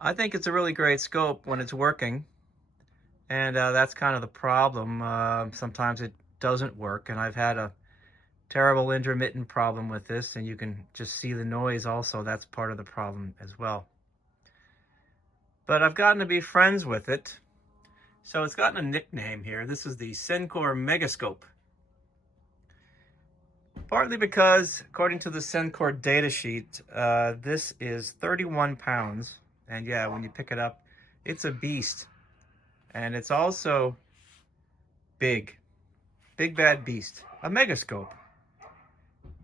I think it's a really great scope when it's working, and that's kind of the problem. Sometimes it doesn't work, and I've had a terrible intermittent problem with this, and you can just see the noise also. That's part of the problem as well. But I've gotten to be friends with it, so it's gotten a nickname here. This is the Sencore Megascope. Partly because, according to the Sencore datasheet, this is 31 pounds. And yeah, when you pick it up, it's a beast. And it's also big. Big bad beast. A megascope.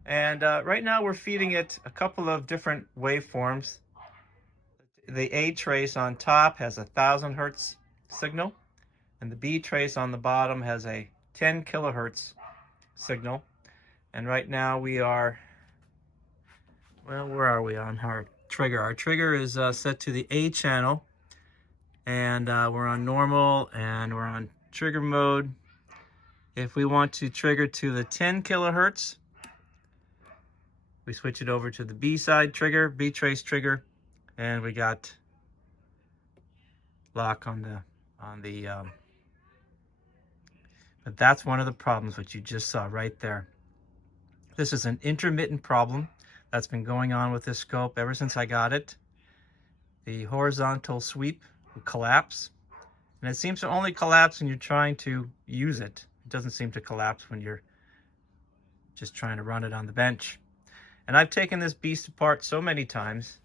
And right now we're feeding it a couple of different waveforms. The A trace on top has a 1000 hertz signal. And the B trace on the bottom has a 10 kilohertz signal. And right now we are, well, where are we on our trigger? Our trigger is set to the A channel, and we're on normal, and we're on trigger mode. If we want to trigger to the 10 kilohertz, we switch it over to the B side trigger, B trace trigger, and we got lock on the but that's one of the problems which you just saw right there. This is an intermittent problem that's been going on with this scope ever since I got it. The horizontal sweep will collapse, and it seems to only collapse when you're trying to use it. It doesn't seem to collapse when you're just trying to run it on the bench. And I've taken this beast apart so many times,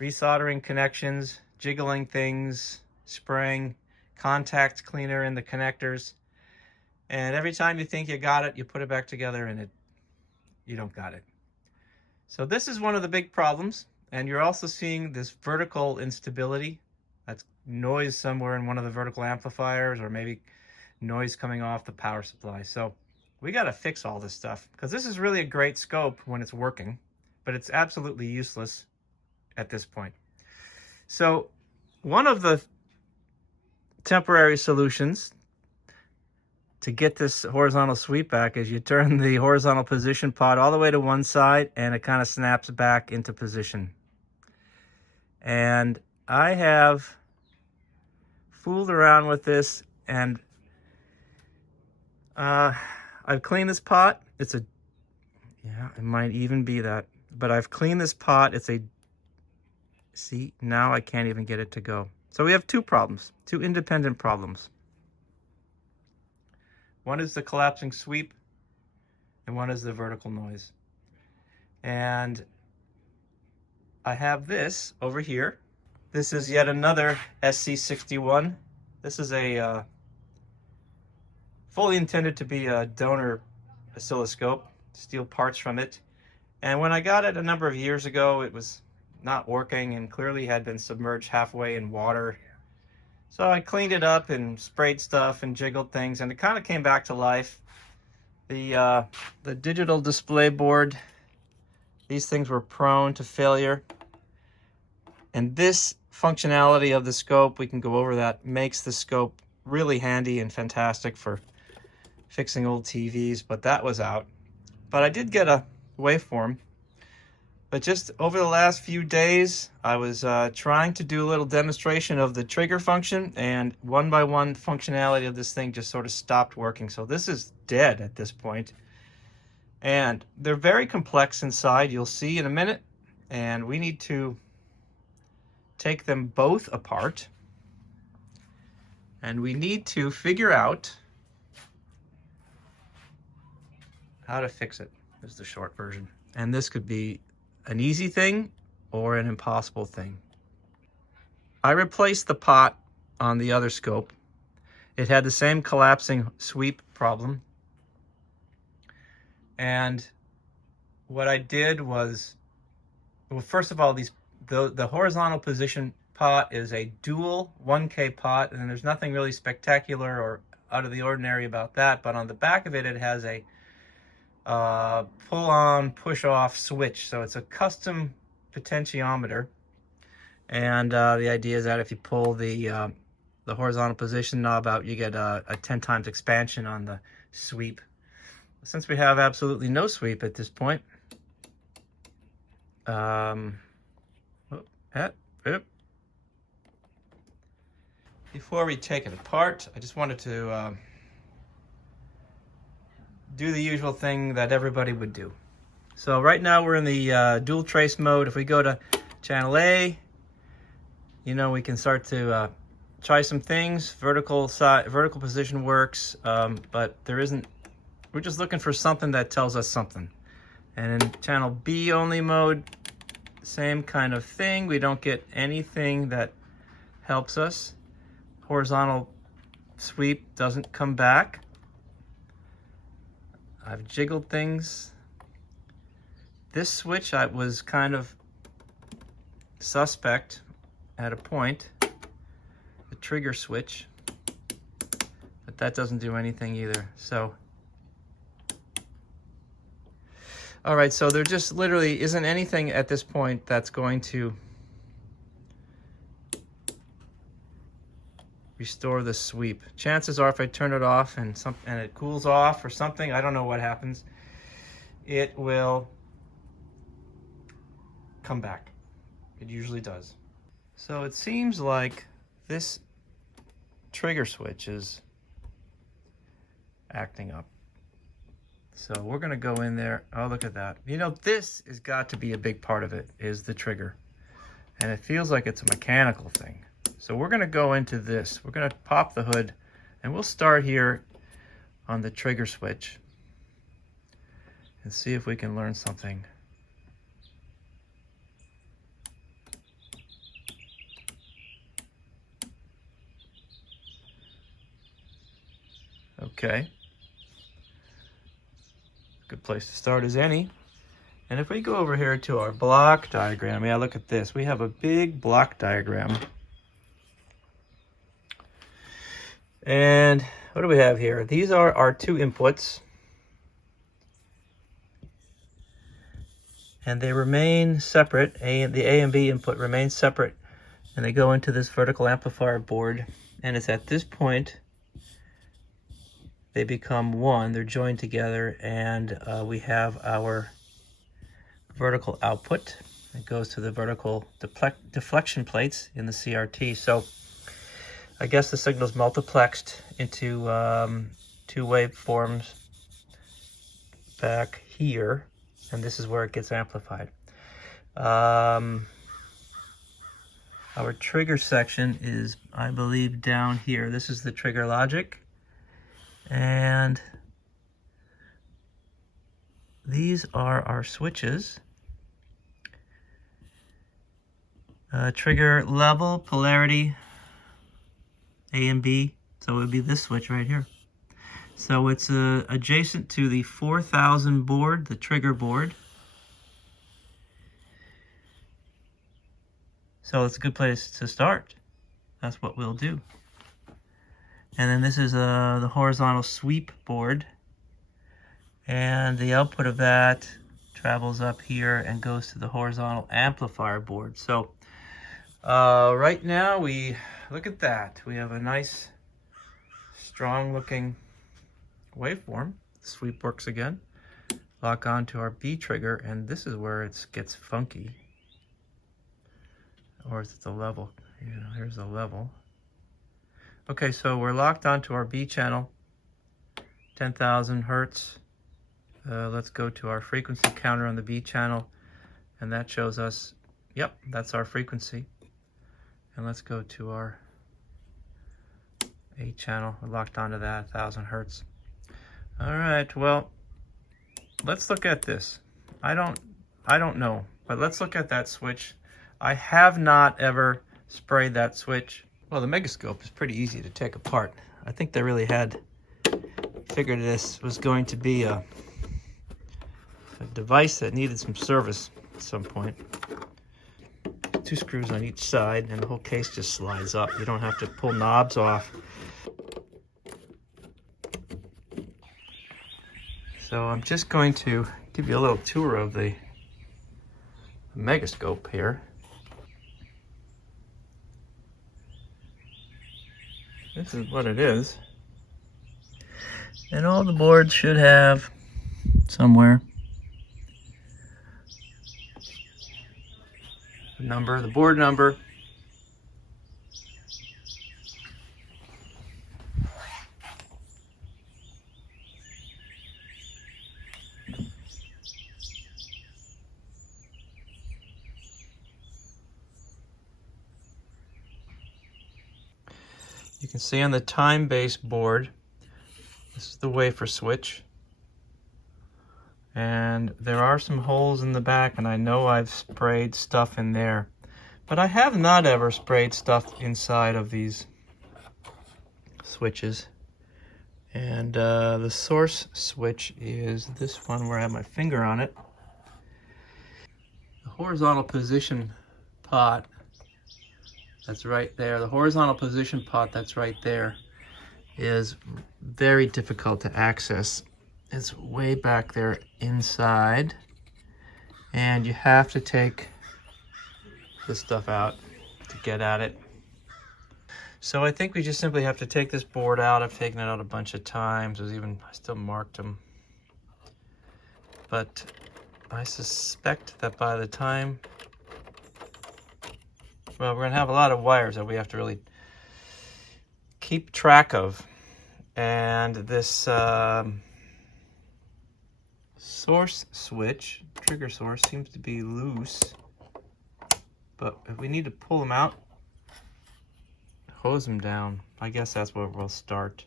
resoldering connections, jiggling things, spraying contact cleaner in the connectors, and every time you think you got it, you put it back together and you don't got it. So this is one of the big problems, and you're also seeing this vertical instability. That's noise somewhere in one of the vertical amplifiers, or maybe noise coming off the power supply. So we got to fix all this stuff, because this is really a great scope when it's working, but it's absolutely useless at this point. So one of the temporary solutions to get this horizontal sweep back is you turn the horizontal position pod all the way to one side, and it kind of snaps back into position. And I have fooled around with this, and I've cleaned this pot. It might even be that, but I've cleaned this pot. See, now I can't even get it to go. So we have two problems, two independent problems. One is the collapsing sweep, and one is the vertical noise. And I have this over here. This is yet another SC61. This is a fully intended to be a donor oscilloscope, steal parts from it. And when I got it a number of years ago, it was not working and clearly had been submerged halfway in water. So I cleaned it up and sprayed stuff and jiggled things, and it kind of came back to life. The digital display board, these things were prone to failure. And this functionality of the scope, we can go over that, makes the scope really handy and fantastic for fixing old TVs, but that was out. But I did get a waveform. But just over the last few days, I was trying to do a little demonstration of the trigger function, and one by one functionality of this thing just sort of stopped working. So this is dead at this point. And they're very complex inside, you'll see in a minute. And we need to take them both apart. And we need to figure out how to fix it. This is the short version. And this could be an easy thing or an impossible thing. I replaced the pot on the other scope. It had the same collapsing sweep problem. And what I did was, well, first of all, the horizontal position pot is a dual 1K pot, and there's nothing really spectacular or out of the ordinary about that, but on the back of it, it has a pull-on, push-off switch. So it's a custom potentiometer, and the idea is that if you pull the horizontal position knob out, you get a 10 times expansion on the sweep. Since we have absolutely no sweep at this point, Before we take it apart, I just wanted to do the usual thing that everybody would do. So right now we're in the dual trace mode. If we go to channel A, you know, we can start to try some things. Vertical position works, but we're just looking for something that tells us something. And in channel B only mode, same kind of thing. We don't get anything that helps us. Horizontal sweep doesn't come back. I've jiggled things. This switch was kind of suspect at a point, the trigger switch, but that doesn't do anything either. So, all right, so there just literally isn't anything at this point that's going to restore the sweep. Chances are if I turn it off and it cools off or something, I don't know what happens, it will come back. It usually does. So it seems like this trigger switch is acting up. So we're gonna go in there. Oh, look at that. You know, this has got to be a big part of it, is the trigger. And it feels like it's a mechanical thing. So we're gonna go into this. We're gonna pop the hood and we'll start here on the trigger switch and see if we can learn something. Okay. Good place to start as any. And if we go over here to our block diagram, yeah, look at this. We have a big block diagram. And what do we have here? These are our two inputs. And they remain separate. The A and B input remain separate. And they go into this vertical amplifier board. And it's at this point they become one. They're joined together, and we have our vertical output. It goes to the vertical deflection plates in the CRT. So I guess the signal's multiplexed into two waveforms back here, and this is where it gets amplified. Our trigger section is, I believe, down here. This is the trigger logic. And these are our switches. Trigger level, polarity, A and B. So it would be this switch right here. So it's adjacent to the 4000 board, the trigger board. So it's a good place to start. That's what we'll do. And then this is the horizontal sweep board. And the output of that travels up here and goes to the horizontal amplifier board. So right now look at that. We have a nice, strong looking waveform. Sweep works again. Lock on to our B trigger, and this is where it gets funky. Or is it the level? You know, here's the level. Okay, so we're locked onto our B channel, 10,000 hertz. Let's go to our frequency counter on the B channel, and that shows us, yep, that's our frequency. And let's go to our A channel. We're locked onto that, 1,000 hertz. All right, well, let's look at this. I don't know, but let's look at that switch. I have not ever sprayed that switch. Well, the Megascope is pretty easy to take apart. I think they really figured this was going to be a device that needed some service at some point. 2 screws on each side, and the whole case just slides up. You don't have to pull knobs off. So I'm just going to give you a little tour of the Megascope here. This is what it is. And all the boards should have somewhere the board number, You can see on the time-based board, this is the wafer switch. And there are some holes in the back, and I know I've sprayed stuff in there. But I have not ever sprayed stuff inside of these switches. And the source switch is this one where I have my finger on it. The horizontal position pot, that's right there. The horizontal position pot that's right there is very difficult to access. It's way back there inside, and you have to take this stuff out to get at it. So I think we just simply have to take this board out. I've taken it out a bunch of times. I still marked them. But I suspect that by the time, well, we're gonna have a lot of wires that we have to really keep track of. And this source switch, trigger source, seems to be loose. But if we need to pull them out, hose them down. I guess that's where we'll start.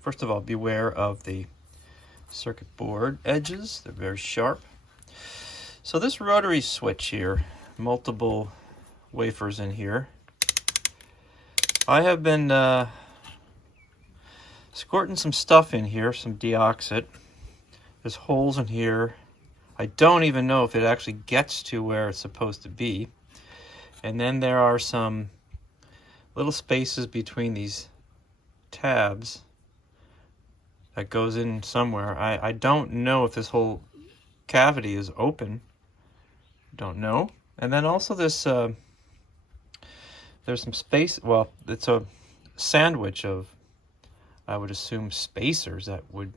First of all, beware of the circuit board edges. They're very sharp. So this rotary switch here, multiple wafers in here. I have been squirting some stuff in here, some deoxit. There's holes in here. I don't even know if it actually gets to where it's supposed to be. And then there are some little spaces between these tabs that goes in somewhere. I don't know if this whole cavity is open. Don't know. And then also this, there's some space, well, it's a sandwich of, I would assume, spacers that would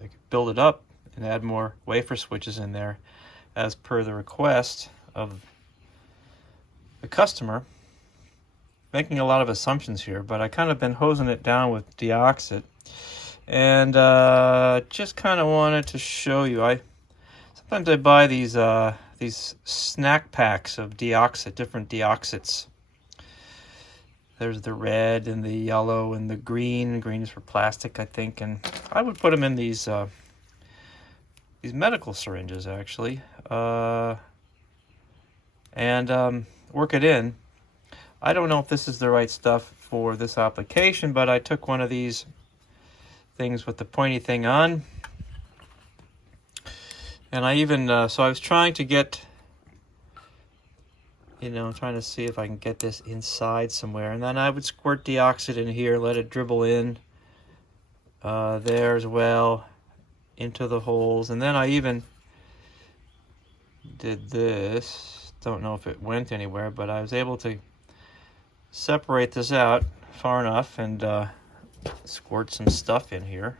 they could build it up and add more wafer switches in there as per the request of the customer. Making a lot of assumptions here, but I kind of been hosing it down with deoxit, and just kind of wanted to show you. Sometimes I buy these snack packs of deoxit, different deoxits. There's the red and the yellow and the green. Green is for plastic, I think, and I would put them in these medical syringes actually, and work it in. I don't know if this is the right stuff for this application, but I took one of these things with the pointy thing on. And I even, so I was trying to get, trying to see if I can get this inside somewhere. And then I would squirt deoxit in here, let it dribble in there as well, into the holes. And then I even did this. Don't know if it went anywhere, but I was able to separate this out far enough and squirt some stuff in here.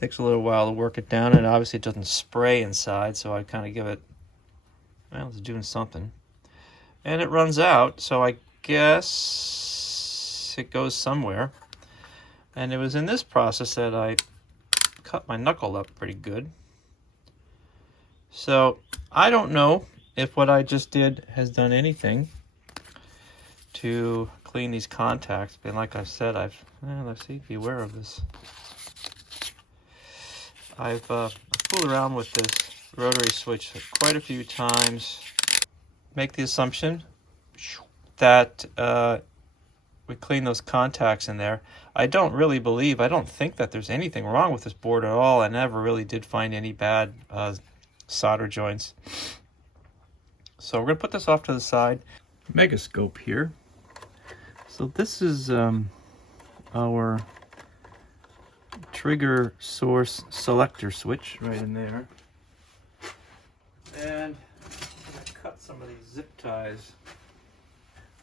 Takes a little while to work it down, and obviously it doesn't spray inside, so I kind of give it, well, it's doing something. And it runs out, so I guess it goes somewhere. And it was in this process that I cut my knuckle up pretty good. So I don't know if what I just did has done anything to clean these contacts. But like I said, let's see, beware of this. I've fooled around with this rotary switch quite a few times. Make the assumption that we clean those contacts in there. I don't think that there's anything wrong with this board at all. I never really did find any bad solder joints. So we're going to put this off to the side. Megascope here. So this is our trigger source selector switch right in there. And I'm going to cut some of these zip ties.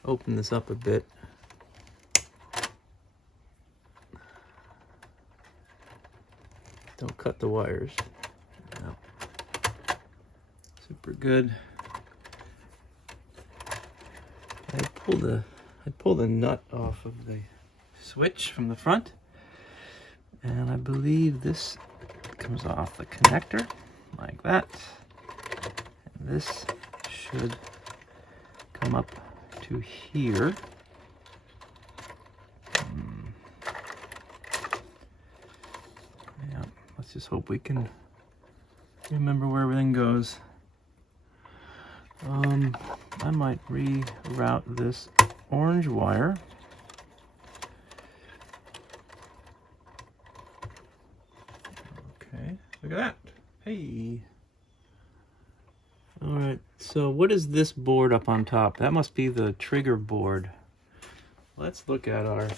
Open this up a bit. Don't cut the wires. No. Super good. I pulled the nut off of the switch from the front, and I believe this comes off the connector like that, and this should come up to here. Yeah, let's just hope we can remember where everything goes. I might reroute this orange wire. Okay, look at that. Hey. All right, so what is this board up on top? That must be the trigger board. Let's look at our,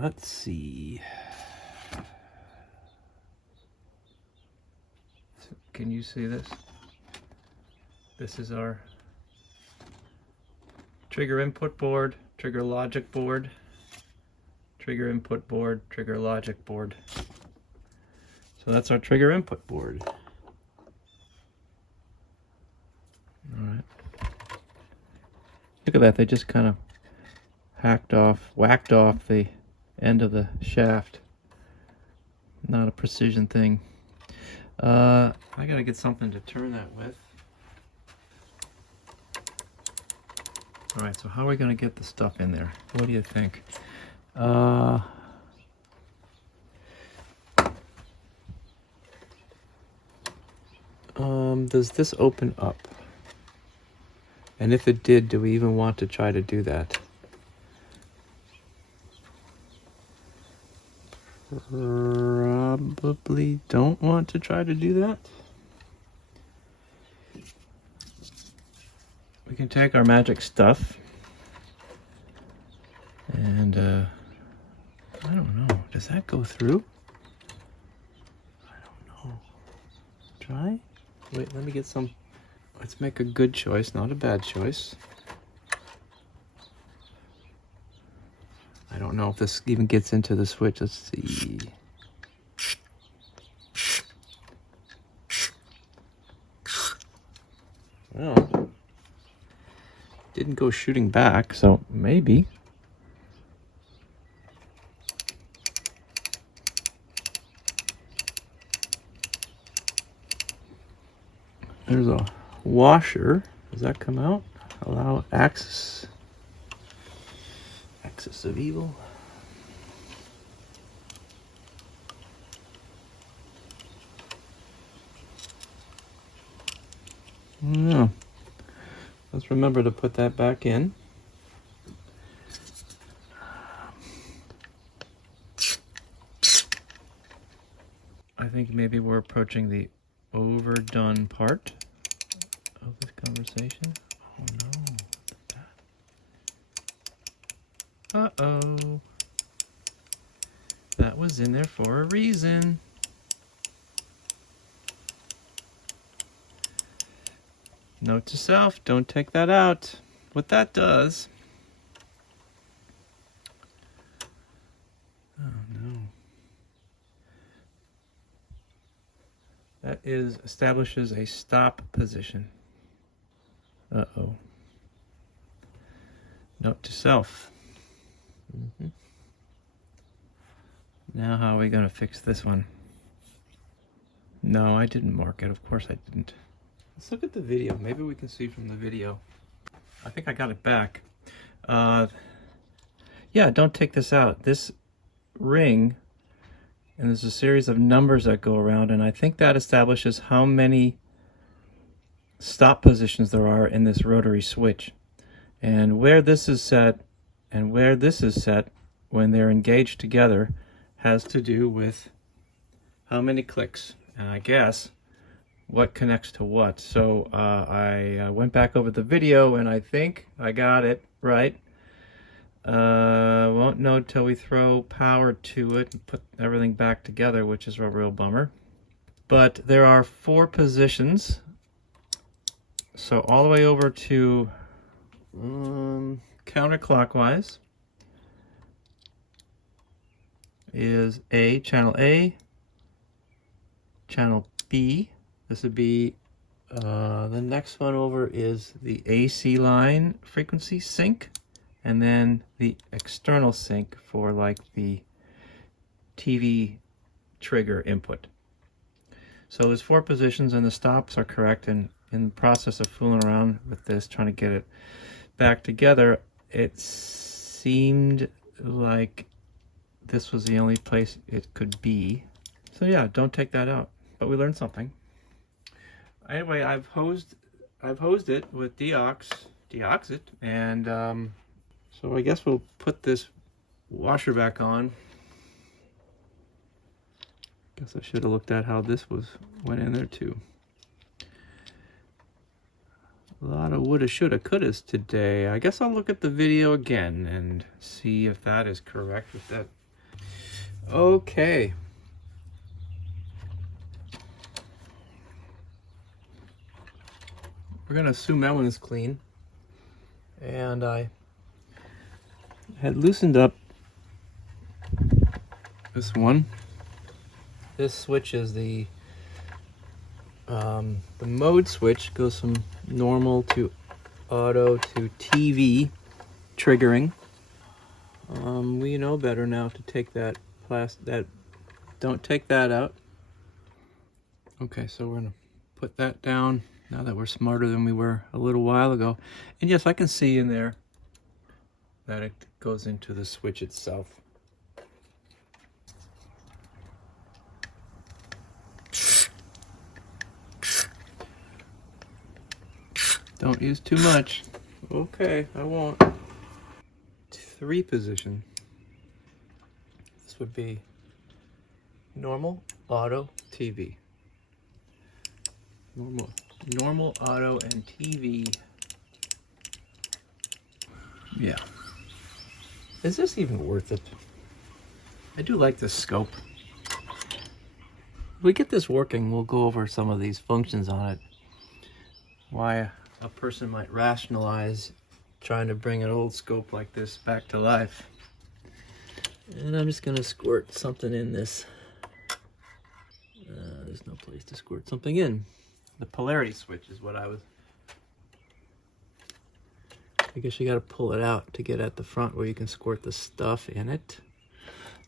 let's see. So can you see this? This is our trigger input board, trigger logic board, trigger input board, trigger logic board. So that's our trigger input board. All right. Look at that, they just kind of whacked off the end of the shaft. Not a precision thing. I gotta get something to turn that with. All right, so how are we gonna get the stuff in there? What do you think? Does this open up? And if it did, do we even want to try to do that? Probably don't want to try to do that. We can take our magic stuff and I don't know, does that go through? I don't know. Try? Wait, let me get some. Let's make a good choice, not a bad choice. I don't know if this even gets into the switch. Let's see. Well, didn't go shooting back, so maybe. There's a washer. Does that come out? Allow access. Axis of evil. No. Let's remember to put that back in. I think maybe we're approaching the overdone part of this conversation. Oh no. Uh-oh. That was in there for a reason. Note to self, don't take that out. What that does... Oh no. That establishes a stop position. Uh-oh. Note to self. Now how are we going to fix this one? No, I didn't mark it. Of course I didn't. Let's look at the video. Maybe we can see from the video. I think I got it back. Yeah, don't take this out. This ring, and there's a series of numbers that go around, and I think that establishes how many stop positions there are in this rotary switch. And where this is set and where this is set when they're engaged together has to do with how many clicks, and I guess what connects to what. So I went back over the video and I think I got it right. Won't know till we throw power to it and put everything back together, which is a real bummer. But there are 4 positions. So all the way over to counterclockwise is channel A, channel B. This would be the next one over is the AC line frequency sync, and then the external sync for like the TV trigger input. So there's 4 positions and the stops are correct, and in the process of fooling around with this, trying to get it back together, it seemed like this was the only place it could be. So yeah, don't take that out. But we learned something. Anyway, I've hosed it with deoxit, and so I guess we'll put this washer back on. Guess I should have looked at how this went in there too. A lot of woulda, shoulda, couldas today. I guess I'll look at the video again and see if that is correct with that. Okay. We're gonna assume that one is clean. And I had loosened up this one. This switch is the mode switch. Goes from normal to auto to TV triggering. We know better now to take that don't take that out. Okay, so we're gonna put that down now that we're smarter than we were a little while ago. And yes, I can see in there that it goes into the switch itself. Don't use too much. Okay, I won't. 3 position. This would be normal, auto, TV. Normal, auto, and TV. Yeah. Is this even worth it? I do like this scope. If we get this working, we'll go over some of these functions on it. Why a person might rationalize trying to bring an old scope like this back to life. And I'm just gonna squirt something in this. There's no place to squirt something in. The polarity switch is what I guess you gotta pull it out to get at the front where you can squirt the stuff in it.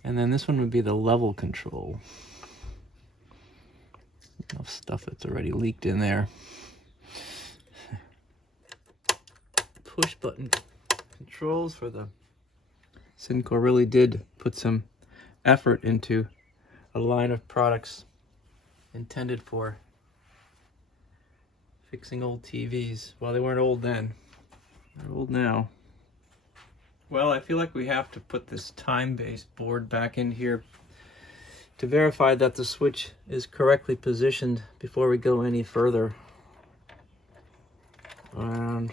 And then this one would be the level control. Enough stuff that's already leaked in there. Push button controls for the Sencore really did put some effort into a line of products intended for fixing old TVs. Well, they weren't old then. They're old now. Well, I feel like we have to put this time-based board back in here to verify that the switch is correctly positioned before we go any further. And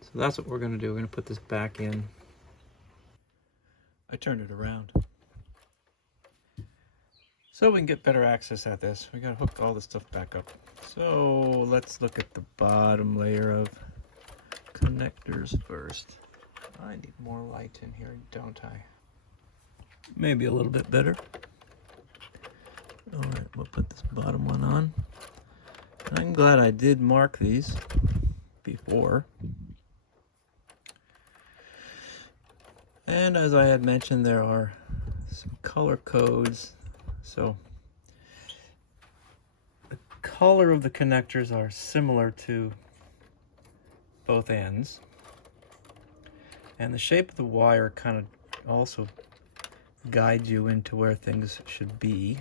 so that's what we're going to do. We're going to put this back in. I turned it around so we can get better access at this. We got to hook all this stuff back up. So let's look at the bottom layer of connectors first. I need more light in here, don't I? Maybe a little bit better. All right, we'll put this bottom one on. I'm glad I did mark these before. And as I had mentioned, there are some color codes. So the color of the connectors are similar to both ends. And the shape of the wire kind of also guides you into where things should be.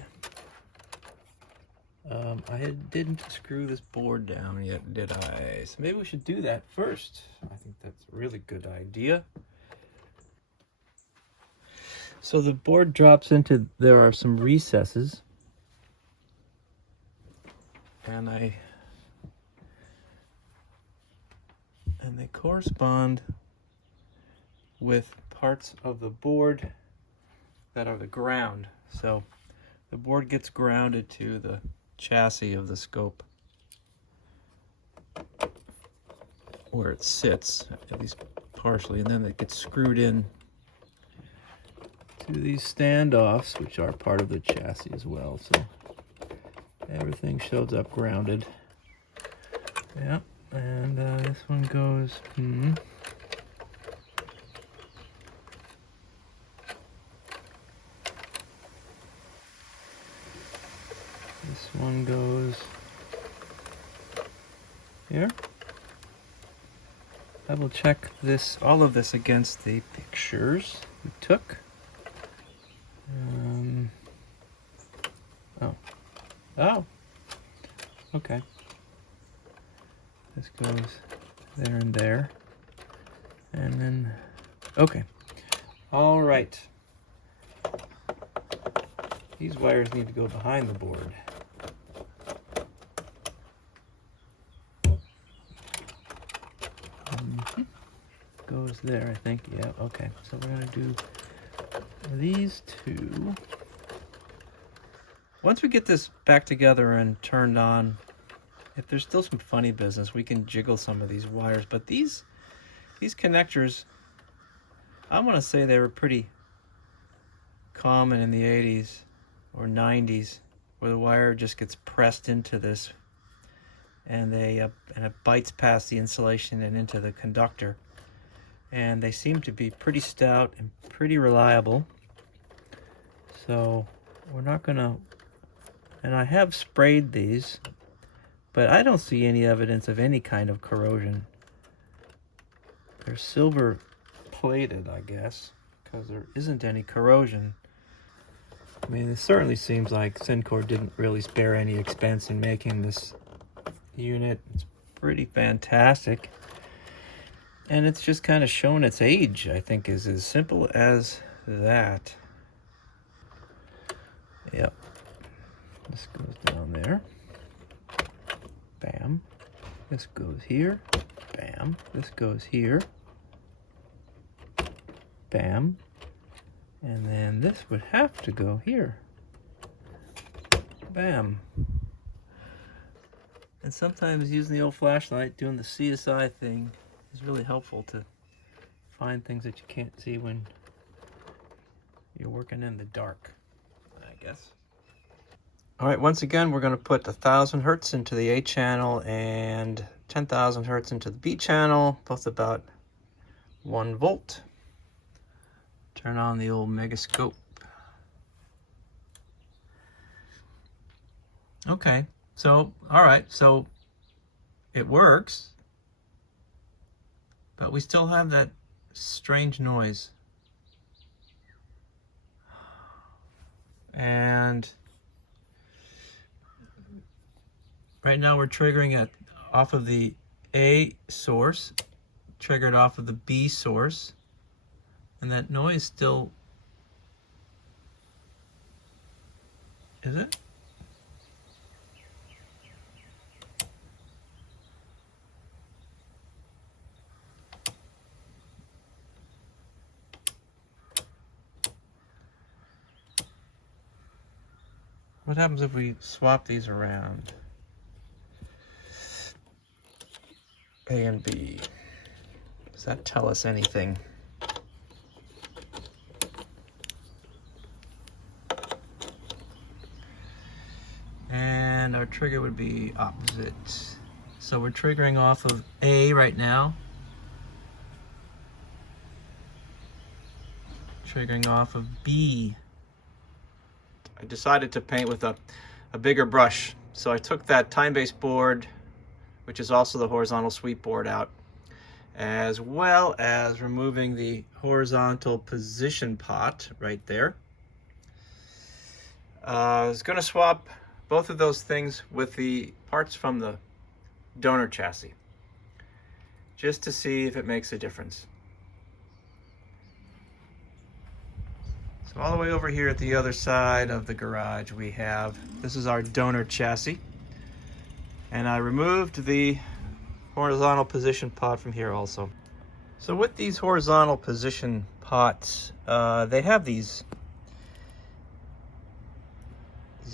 I didn't screw this board down yet, did I? So maybe we should do that first. I think that's a really good idea. So the board drops into, there are some recesses. And they correspond with parts of the board that are the ground. So the board gets grounded to the chassis of the scope where it sits, at least partially, and then it gets screwed in to these standoffs, which are part of the chassis as well. So everything shows up grounded. Yeah, and this one goes this one goes here. I will check this, all of this against the pictures we took. Oh, okay. This goes there and there. And then, okay. All right. These wires need to go behind the board. Goes there, I think. Yeah, okay. So we're going to do these two. Once we get this back together and turned on, if there's still some funny business, we can jiggle some of these wires. But these connectors, I want to say they were pretty common in the 80s or 90s, where the wire just gets pressed into this, and it bites past the insulation and into the conductor. And they seem to be pretty stout and pretty reliable. So we're not gonna, and I have sprayed these, but I don't see any evidence of any kind of corrosion. They're silver plated, I guess, because there isn't any corrosion. I mean, it certainly seems like Sencore didn't really spare any expense in making this unit. It's pretty fantastic. And it's just kind of shown its age, I think, is as simple as that. Yep. This goes down there. Bam. This goes here. Bam. This goes here. Bam. And then this would have to go here. Bam. And sometimes using the old flashlight, doing the CSI thing, is really helpful to find things that you can't see when you're working in the dark, I guess. All right, once again, we're going to put 1,000 hertz into the A channel and 10,000 hertz into the B channel, both about 1 volt. Turn on the old megascope. Okay, so, all right, so it works. But we still have that strange noise. And right now we're triggering it off of the A source, triggered off of the B source, and that noise still, is it? What happens if we swap these around? A and B. Does that tell us anything? And our trigger would be opposite. So we're triggering off of A right now. Triggering off of B. I decided to paint with a bigger brush. So I took that time-based board, which is also the horizontal sweep board, out, as well as removing the horizontal position pot right there. I was going to swap both of those things with the parts from the donor chassis, just to see if it makes a difference. So all the way over here at the other side of the garage we have, this is our donor chassis. And I removed the horizontal position pot from here also. So with these horizontal position pots, they have these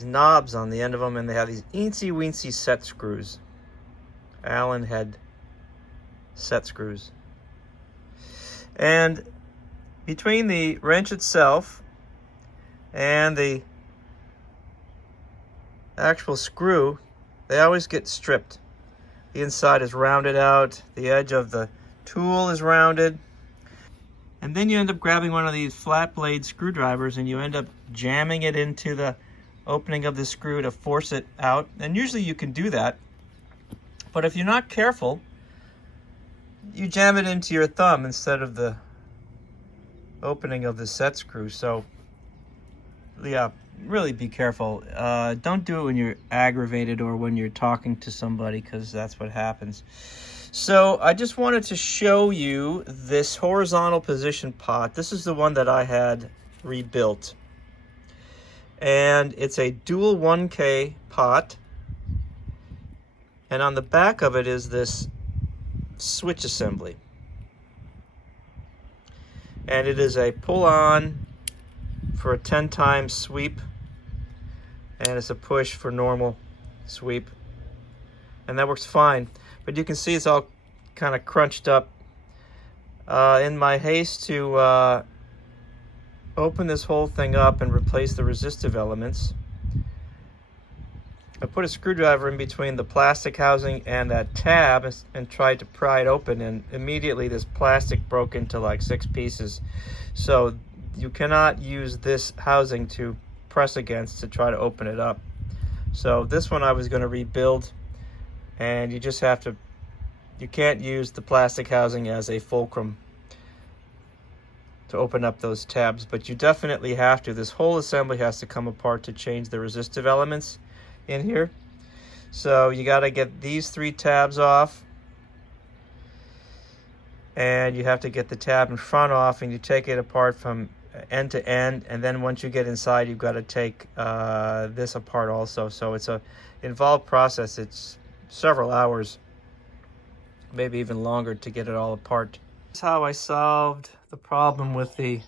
knobs on the end of them, and they have these eensy weensy set screws. Allen head set screws. And between the wrench itself and the actual screw, they always get stripped. The inside is rounded out, the edge of the tool is rounded, and then you end up grabbing one of these flat blade screwdrivers and you end up jamming it into the opening of the screw to force it out. And usually you can do that. But if you're not careful, you jam it into your thumb instead of the opening of the set screw. So yeah, really be careful. Don't do it when you're aggravated or when you're talking to somebody, because that's what happens. So I just wanted to show you this horizontal position pot. This is the one that I had rebuilt. And it's a dual 1K pot. And on the back of it is this switch assembly. And it is a pull-on for a 10 times sweep, and it's a push for normal sweep, and that works fine. But you can see it's all kind of crunched up. In my haste to open this whole thing up and replace the resistive elements, I put a screwdriver in between the plastic housing and that tab and tried to pry it open, and immediately this plastic broke into like 6 pieces. So you cannot use this housing to press against to try to open it up. So this one I was going to rebuild, and you just have to, you can't use the plastic housing as a fulcrum to open up those tabs, but you definitely have to. This whole assembly has to come apart to change the resistive elements in here. So you got to get these 3 tabs off, and you have to get the tab in front off, and you take it apart from end to end, and then once you get inside, you've got to take this apart also. So it's a involved process. It's several hours, maybe even longer, to get it all apart. That's how I solved the problem with the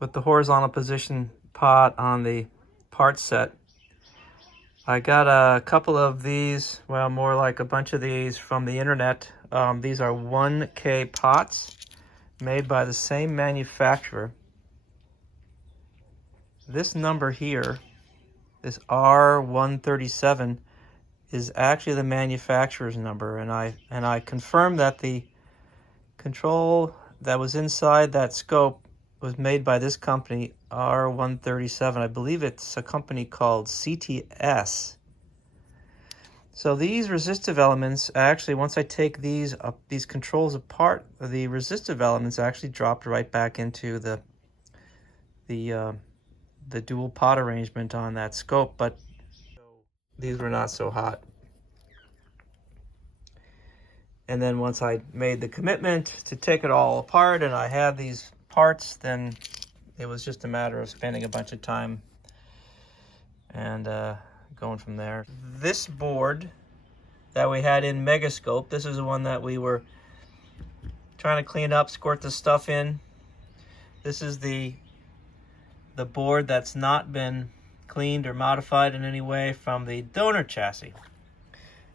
horizontal position pot on the part set. I got a couple of these, well, more like a bunch of these from the internet. These are 1K pots made by the same manufacturer. This number here, this R137, is actually the manufacturer's number, and I confirmed that the control that was inside that scope was made by this company, R137. I believe it's a company called CTS. So these resistive elements, actually, once I take these controls apart, the resistive elements actually dropped right back into the dual pot arrangement on that scope, but these were not so hot. And then once I made the commitment to take it all apart and I had these parts, then it was just a matter of spending a bunch of time and going from there. This board that we had in Megascope, this is the one that we were trying to clean up, squirt the stuff in. This is the board that's not been cleaned or modified in any way from the donor chassis.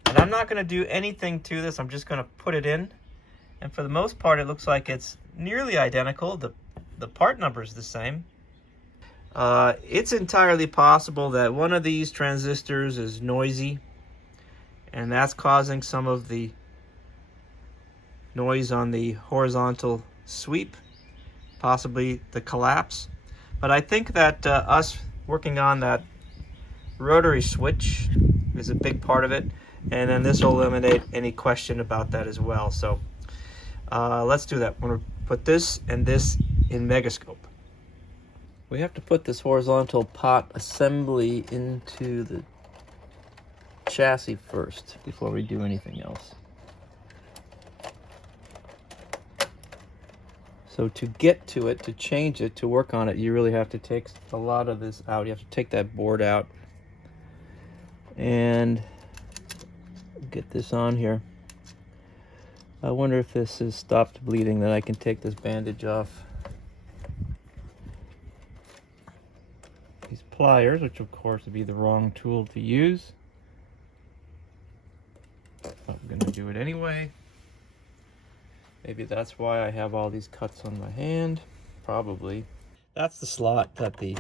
And I'm not going to do anything to this. I'm just going to put it in. And for the most part, it looks like it's nearly identical. The part number is the same. It's entirely possible that one of these transistors is noisy, and that's causing some of the noise on the horizontal sweep, possibly the collapse. But I think that us working on that rotary switch is a big part of it, and then this will eliminate any question about that as well. So let's do that. We're going to put this and this in Megascope. We have to put this horizontal pot assembly into the chassis first before we do anything else. So to get to it, to change it, to work on it, you really have to take a lot of this out. You have to take that board out and get this on here. I wonder if this has stopped bleeding, that I can take this bandage off. These pliers, which of course would be the wrong tool to use, but I'm going to do it anyway. Maybe that's why I have all these cuts on my hand. Probably. That's the slot that the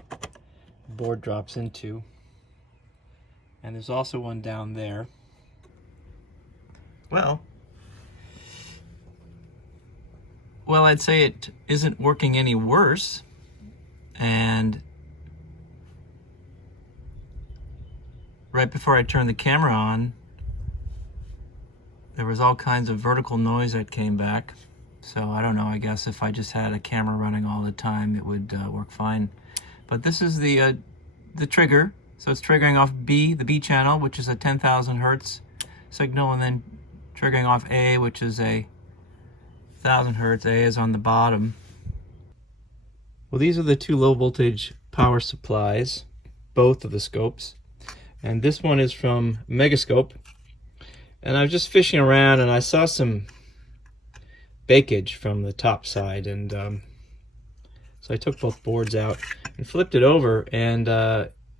board drops into. And there's also one down there. Well, I'd say it isn't working any worse. And right before I turned the camera on, there was all kinds of vertical noise that came back. So I don't know, I guess if I just had a camera running all the time, it would work fine. But this is the trigger. So it's triggering off B, the B channel, which is a 10,000 hertz signal, and then triggering off A, which is a 1,000 hertz. A is on the bottom. Well, these are the two low voltage power supplies, both of the scopes. And this one is from Megascope. And I was just fishing around and I saw some bakage from the top side. And so I took both boards out and flipped it over. And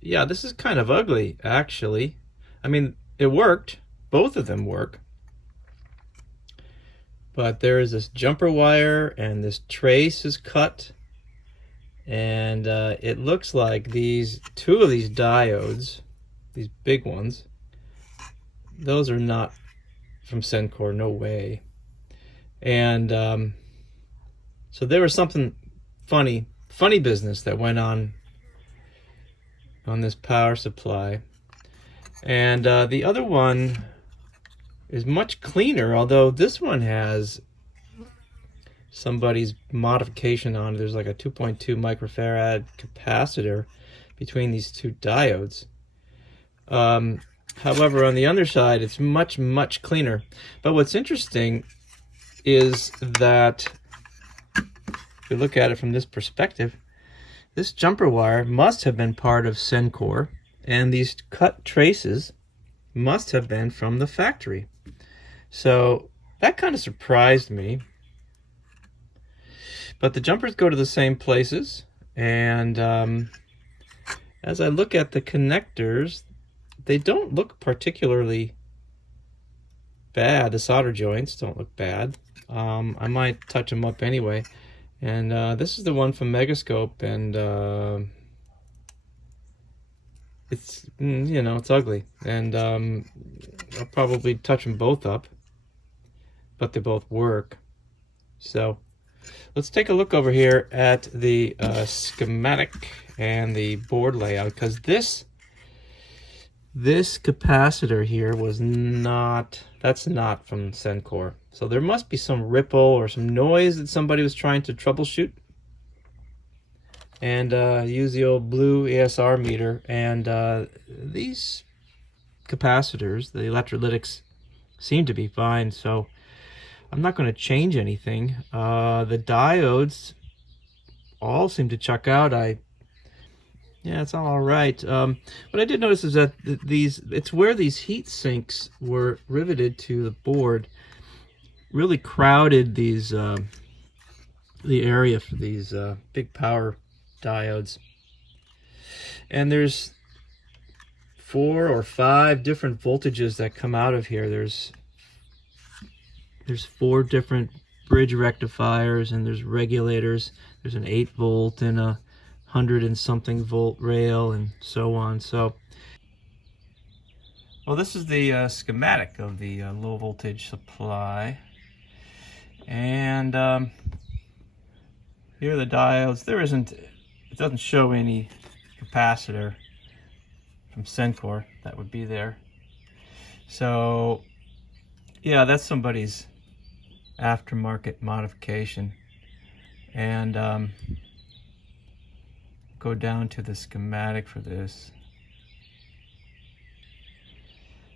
yeah, this is kind of ugly, actually. I mean, it worked. Both of them work. But there is this jumper wire and this trace is cut. And it looks like two of these diodes, these big ones, those are not from Sencore, no way. And so there was something funny business that went on this power supply. And the other one is much cleaner, although this one has somebody's modification on it. There's like a 2.2 microfarad capacitor between these two diodes. However, on the underside, it's much cleaner. But what's interesting is that if you look at it from this perspective, this jumper wire must have been part of Sencore, and these cut traces must have been from the factory. So that kind of surprised me. But the jumpers go to the same places, and as I look at the connectors, they don't look particularly bad. The solder joints don't look bad. I might touch them up anyway. And this is the one from Megascope, and it's, you know, it's ugly. And I'll probably touch them both up, but they both work. So let's take a look over here at the schematic and the board layout, because this capacitor here was not, that's not from Sencore. So there must be some ripple or some noise that somebody was trying to troubleshoot, and use the old blue ESR meter. And these capacitors, the electrolytics, seem to be fine, so I'm not going to change anything. The diodes all seem to check out. Yeah, it's all right. What I did notice is that it's where these heat sinks were riveted to the board really crowded these the area for these big power diodes. And there's 4 or 5 different voltages that come out of here. There's 4 different bridge rectifiers, and there's regulators. There's an 8 volt and a 100 and something volt rail, and so on. So, well, this is the schematic of the low voltage supply, and here are the diodes. It doesn't show any capacitor from Sencore that would be there. So yeah, that's somebody's aftermarket modification. And go down to the schematic for this.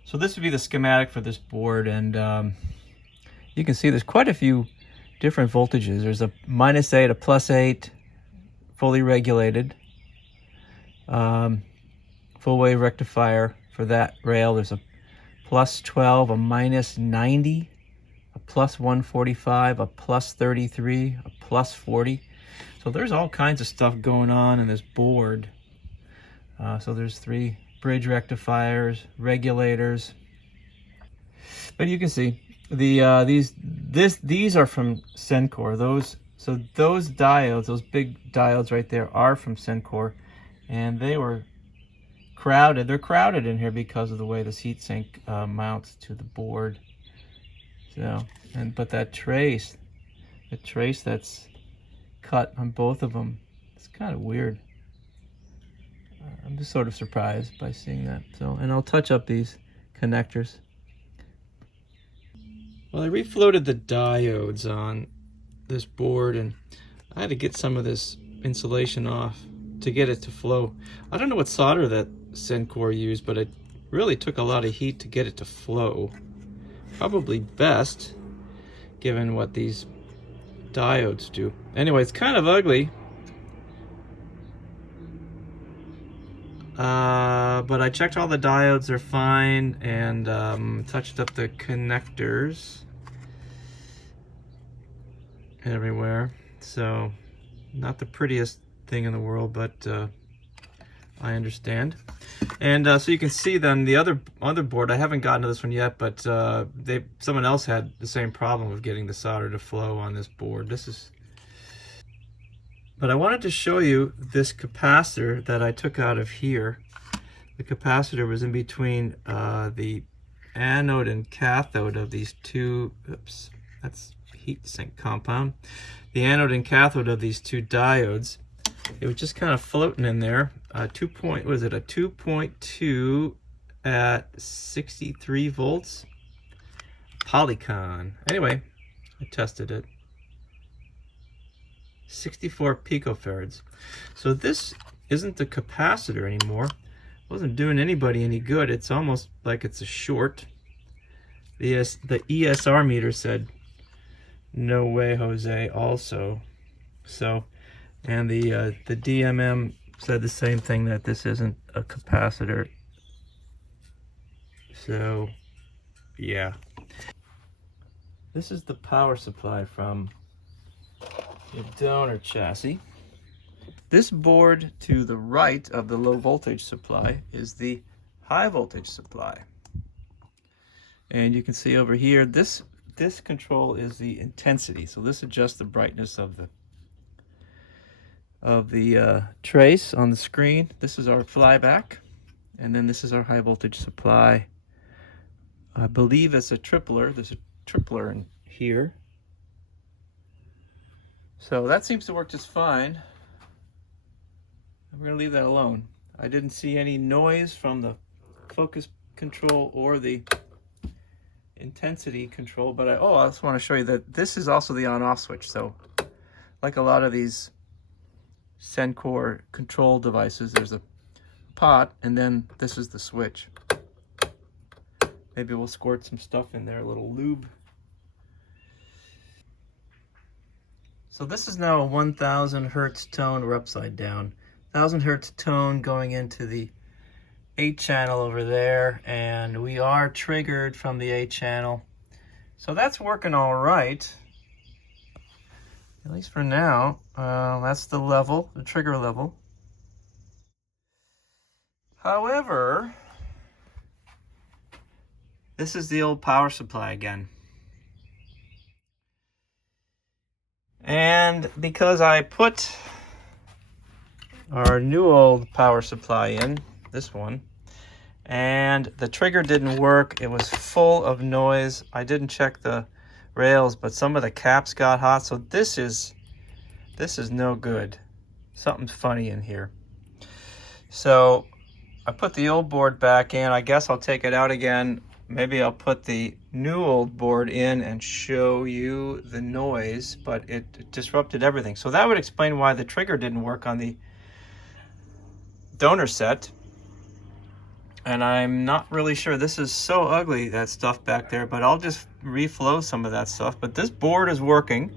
So this would be the schematic for this board, and you can see there's quite a few different voltages. There's a -8, a +8, fully regulated. Full wave rectifier for that rail. There's a +12, a -90, a +145, a +33, a +40. So there's all kinds of stuff going on in this board. So there's 3 bridge rectifiers, regulators. But you can see these are from Sencore. Those diodes, those big diodes right there, are from Sencore, and they were crowded. They're crowded in here because of the way this heatsink mounts to the board. So, but that trace, the trace that's cut on both of them, it's kind of weird. I'm just sort of surprised by seeing that. So, and I'll touch up these connectors. Well, I refloated the diodes on this board, and I had to get some of this insulation off to get it to flow. I don't know what solder that Sencore used, but it really took a lot of heat to get it to flow. Probably best, given what these diodes do. Anyway, it's kind of ugly. But I checked all the diodes, they're fine, and touched up the connectors everywhere. So, not the prettiest thing in the world, but I understand. And so you can see then the other board, I haven't gotten to this one yet, but someone else had the same problem of getting the solder to flow on this board. But I wanted to show you this capacitor that I took out of here. The capacitor was in between the anode and cathode of these two, oops, that's heat sink compound. The anode and cathode of these two diodes. It was just kind of floating in there. A 2.2 at 63 volts. Polycon. Anyway, I tested it. 64 picofarads. So this isn't the capacitor anymore. It wasn't doing anybody any good. It's almost like it's a short. The ESR meter said, no way, Jose, also. So, and the DMM said the same thing, that this isn't a capacitor. So, yeah. This is the power supply from the donor chassis. This board to the right of the low voltage supply is the high voltage supply. And you can see over here, this control is the intensity. So this adjusts the brightness of the trace on the screen. This is our flyback, and then this is our high voltage supply. I believe it's a tripler. There's a tripler in here. So that seems to work just fine. We're going to leave that alone. I didn't see any noise from the focus control or the intensity control, but I just want to show you that this is also the on-off switch. So like a lot of these Sencore control devices, there's a pot, and then this is the switch. Maybe we'll squirt some stuff in there, a little lube. So this is now a 1000 hertz tone. We're upside down. 1000 hertz tone going into the 8 channel over there, and we are triggered from the 8 channel. So that's working all right, at least for now. That's the level, the trigger level. However, this is the old power supply again. And because I put our new old power supply in, this one, and the trigger didn't work, it was full of noise. I didn't check the rails, but some of the caps got hot, so this is no good. Something's funny in here. So I put the old board back in. I guess I'll take it out again. Maybe I'll put the new old board in and show you the noise, but it disrupted everything. So that would explain why the trigger didn't work on the donor set. And I'm not really sure. This is so ugly, that stuff back there, but I'll just reflow some of that stuff. But this board is working,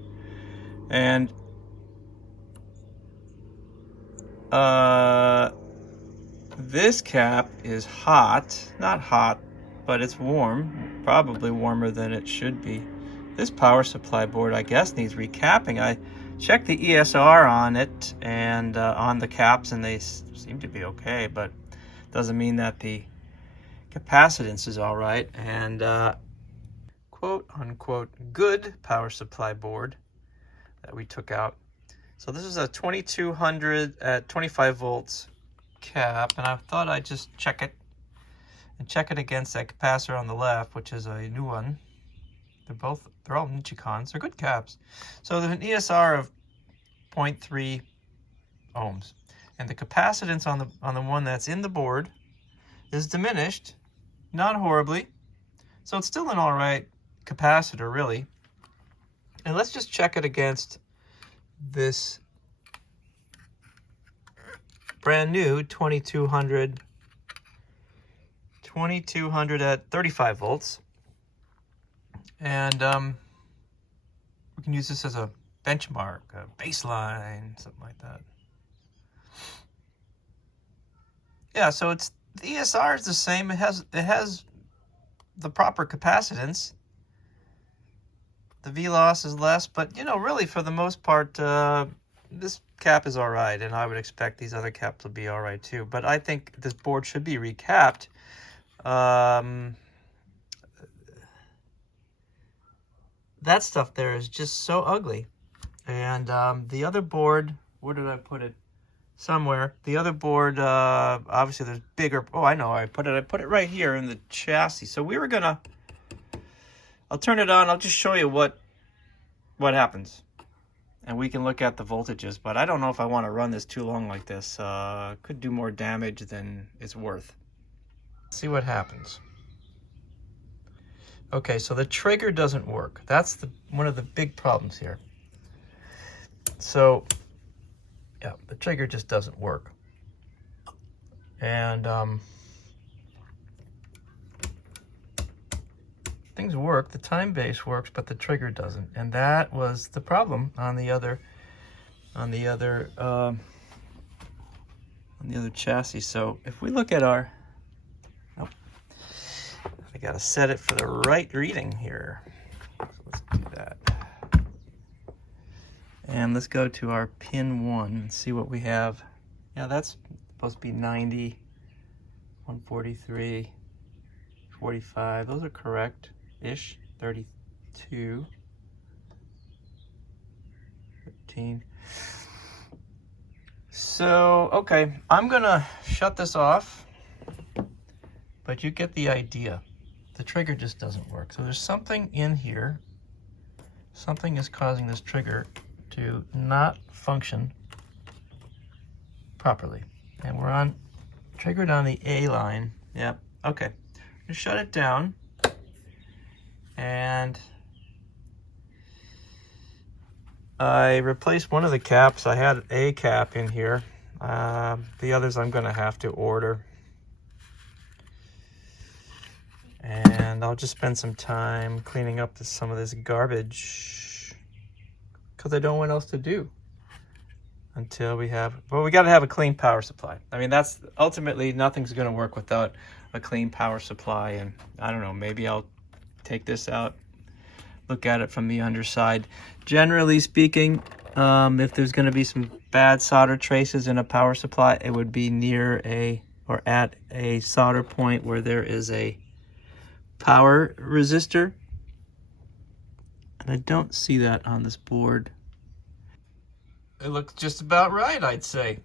and this cap is hot. Not hot, but it's warm, probably warmer than it should be. This power supply board, I guess, needs recapping. I checked the ESR on it and on the caps, and they seem to be okay, but doesn't mean that the capacitance is all right. And quote unquote good power supply board that we took out. So this is a 2200 at 25 volts cap, and I thought I'd just check it against that capacitor on the left, which is a new one. They're all Nichicons. They're good caps. So there's an ESR of 0.3 ohms. And the capacitance on the one that's in the board is diminished, not horribly. So it's still an all right capacitor, really. And let's just check it against this brand new 2200 at 35 volts. And we can use this as a benchmark, a baseline, something like that. Yeah, so it's the ESR is the same. It has the proper capacitance. The V-loss is less, but you know, really for the most part, this cap is all right, and I would expect these other caps to be all right too. But I think this board should be recapped. That stuff there is just so ugly. And the other board, where did I put it? Somewhere. The other board, obviously there's bigger. Oh, I know where I put it. I put it right here in the chassis. So we were gonna, I'll turn it on. I'll just show you what happens. And we can look at the voltages, but I don't know if I want to run this too long like this. Could do more damage than it's worth. Let's see what happens. Okay, so the trigger doesn't work. That's one of the big problems here. So, yeah, the trigger just doesn't work. And things work, the time base works, but the trigger doesn't. And that was the problem on the other chassis. So if we look at our, oh, I gotta set it for the right reading here. So let's do that. And let's go to our pin 1 and see what we have. Yeah, that's supposed to be 90, 143, 45. Those are correct-ish. 32, 13. So, okay, I'm gonna shut this off, but you get the idea. The trigger just doesn't work. So there's something in here. Something is causing this trigger to not function properly. And we're triggered on the A line. Yep, okay. I'm gonna shut it down. And I replaced one of the caps. I had a cap in here. The others I'm gonna have to order. And I'll just spend some time cleaning up some of this garbage, because I don't know what else to do until we have, well, we got to have a clean power supply. I mean, that's ultimately, nothing's going to work without a clean power supply. And I don't know, maybe I'll take this out, look at it from the underside. Generally speaking, if there's going to be some bad solder traces in a power supply, it would be near or at a solder point where there is a power resistor. And I don't see that on this board. It looks just about right, I'd say.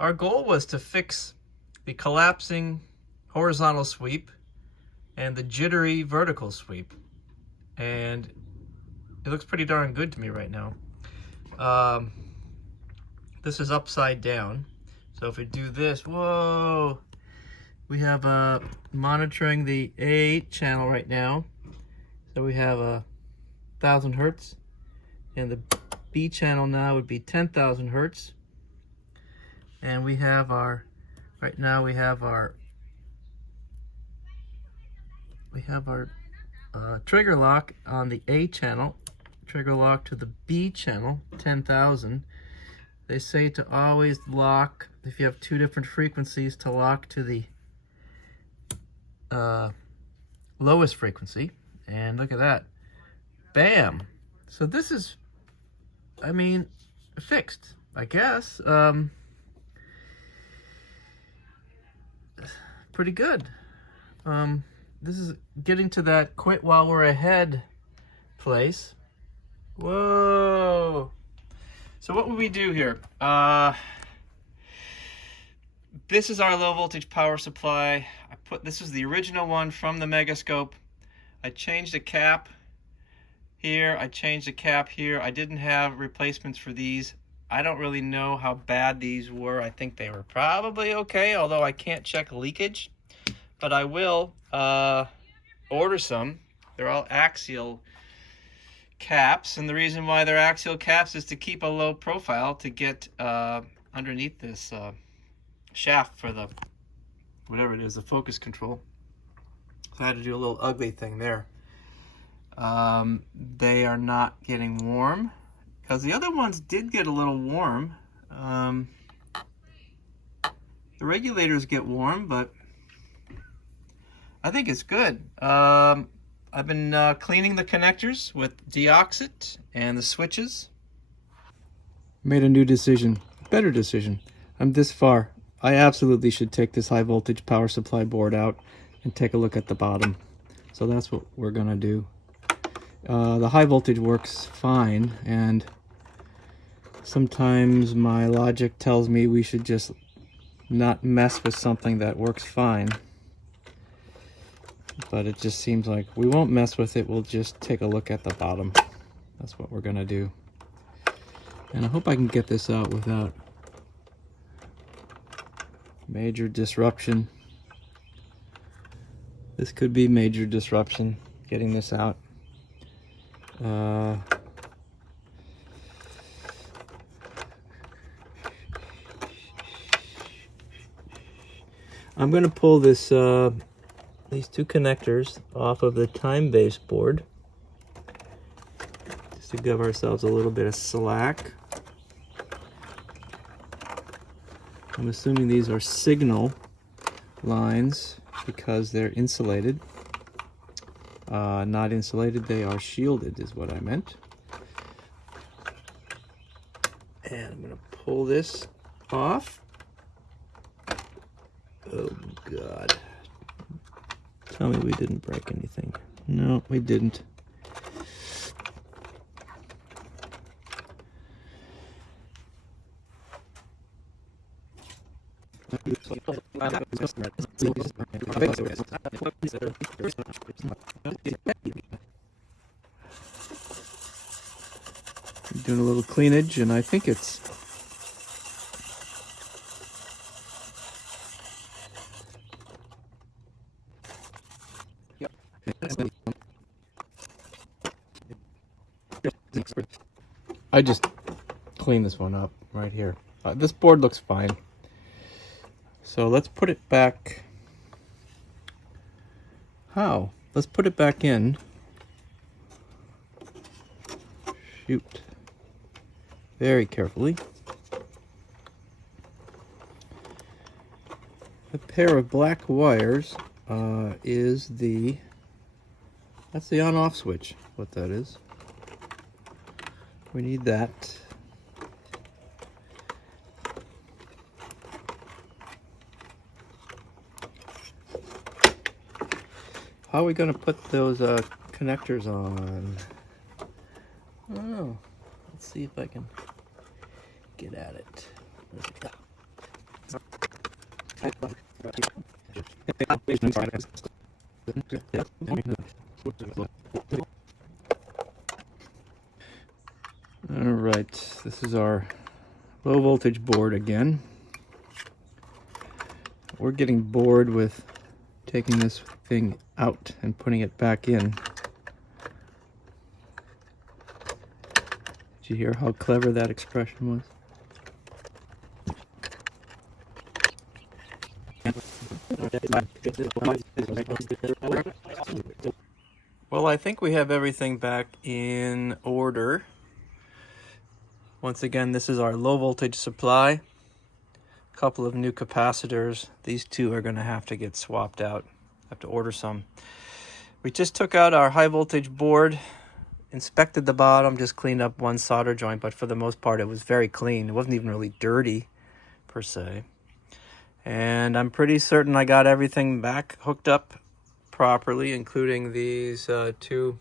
Our goal was to fix the collapsing horizontal sweep and the jittery vertical sweep. And it looks pretty darn good to me right now. This is upside down. So if we do this, whoa, we have monitoring the A channel right now. So we have 1,000 hertz, and the B channel now would be 10,000 hertz. And we have our, right now we have our trigger lock on the A channel, trigger lock to the B channel, 10,000. They say to always lock, if you have two different frequencies, to lock to the lowest frequency. And look at that. Bam! So this is, I mean, fixed, I guess. Pretty good. This is getting to that quit while we're ahead place. Whoa! So what would we do here? This is our low voltage power supply. This is the original one from the Megascope. I changed the cap here. I changed the cap here. I didn't have replacements for these. I don't really know how bad these were. I think they were probably okay, although I can't check leakage. But I will order some. They're all axial caps, and the reason why they're axial caps is to keep a low profile to get underneath this shaft for the, whatever it is, the focus control. So I had to do a little ugly thing there. They are not getting warm, because the other ones did get a little warm. The regulators get warm, but I think it's good. I've been cleaning the connectors with deoxit and the switches. Made a new decision, better decision. I'm this far. I absolutely should take this high voltage power supply board out and take a look at the bottom. So that's what we're gonna do. The high voltage works fine, and sometimes my logic tells me we should just not mess with something that works fine. But it just seems like we won't mess with it. We'll just take a look at the bottom. That's what we're gonna do. And I hope I can get this out without major disruption. This could be major disruption, getting this out. I'm gonna pull this these two connectors off of the time base board just to give ourselves a little bit of slack. I'm assuming these are signal lines because they're insulated. Not insulated, they are shielded is what I meant. And I'm gonna pull this off. Oh God. Tell me we didn't break anything. No, we didn't. Doing a little cleanage, and I think it's I just cleaned this one up right here. This board looks fine. So let's put it back. How? Let's put it back in. Shoot. Very carefully. A pair of black wires is that's the on-off switch, what that is. We need that. How are we going to put those connectors on? Oh, let's see if I can get at it. All right, this is our low voltage board again. We're getting bored with taking this thing out and putting it back in. Did you hear how clever that expression was? Well, I think we have everything back in order. Once again, this is our low voltage supply. A couple of new capacitors. These two are going to have to get swapped out. Have to order some. We just took out our high voltage board, inspected the bottom, just cleaned up one solder joint, but for the most part it was very clean. It wasn't even really dirty per se. And I'm pretty certain I got everything back hooked up properly, including these two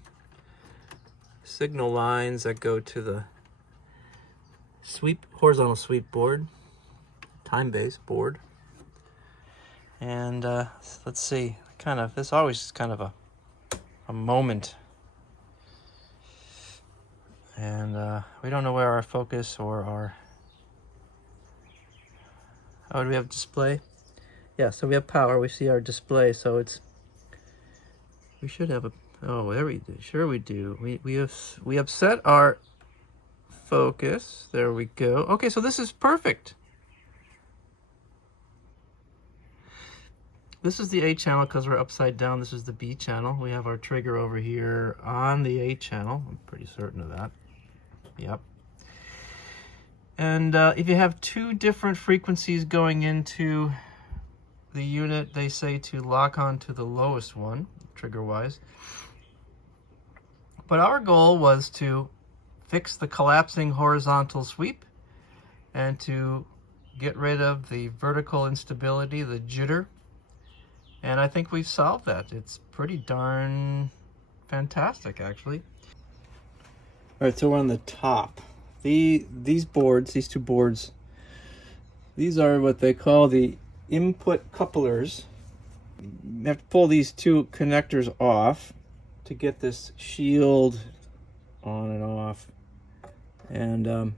signal lines that go to the horizontal sweep board, time base board. And let's see, this always is kind of a moment. And we don't know where our focus or our How do we have display? Yeah, so we have power. We see our display, so it's, we should have a, oh, there we do. Sure we do. We have set our focus. There we go. Okay, so this is perfect. This is the A channel because we're upside down. This is the B channel. We have our trigger over here on the A channel. I'm pretty certain of that. Yep. And if you have two different frequencies going into the unit, they say to lock on to the lowest one, trigger-wise. But our goal was to fix the collapsing horizontal sweep and to get rid of the vertical instability, the jitter. And I think we've solved that. It's pretty darn fantastic, actually. All right, so we're on the top. These boards, these two boards, these are what they call the input couplers. You have to pull these two connectors off to get this shield on and off. And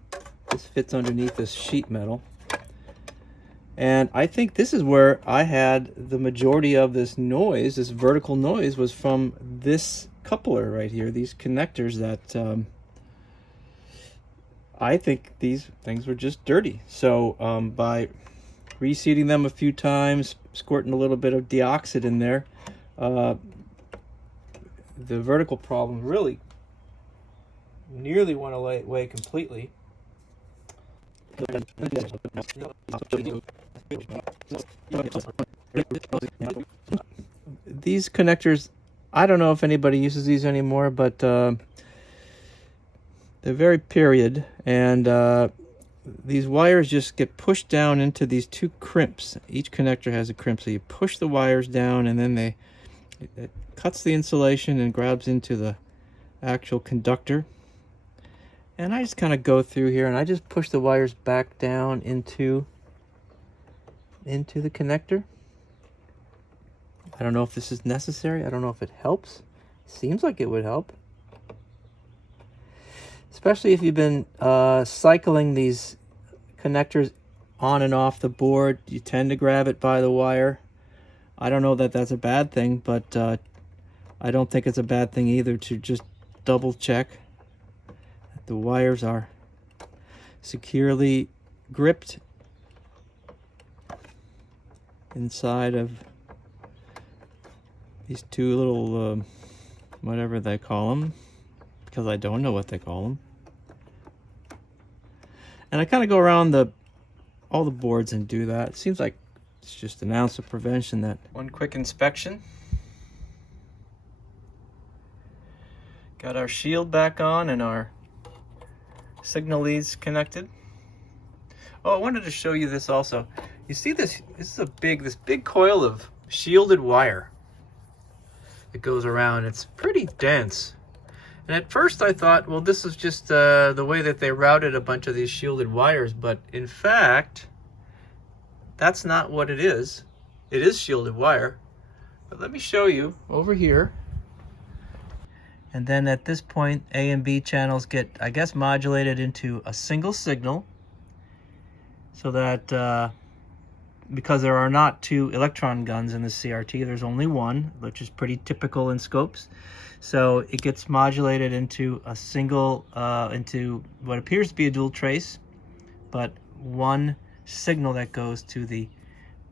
this fits underneath this sheet metal. And I think this is where I had the majority of this noise, this vertical noise, was from this coupler right here, these connectors that I think these things were just dirty. So by reseating them a few times, squirting a little bit of deoxit in there, the vertical problem really nearly went away completely. These connectors, I don't know if anybody uses these anymore, but they're very period, and these wires just get pushed down into these two crimps. Each connector has a crimp, so you push the wires down, and then it cuts the insulation and grabs into the actual conductor. And I just kind of go through here and I just push the wires back down into the connector. I don't know if this is necessary. I don't know if it helps. Seems like it would help. Especially if you've been cycling these connectors on and off the board. You tend to grab it by the wire. I don't know that that's a bad thing, but I don't think it's a bad thing either to just double check that the wires are securely gripped inside of these two little whatever they call them, because I don't know what they call them. And I kind of go around all the boards and do that. It seems like it's just an ounce of prevention. That one quick inspection. Got our shield back on and our signal leads connected. Oh, I wanted to show you this also. You see this? This is this big coil of shielded wire that goes around. It's pretty dense. And at first I thought, well, this is just the way that they routed a bunch of these shielded wires, but in fact, that's not what it is. It is shielded wire. But let me show you over here. And then at this point, A and B channels get, I guess, modulated into a single signal, so that because there are not two electron guns in the CRT, there's only one, which is pretty typical in scopes. So it gets modulated into a single, into what appears to be a dual trace, but one signal that goes to the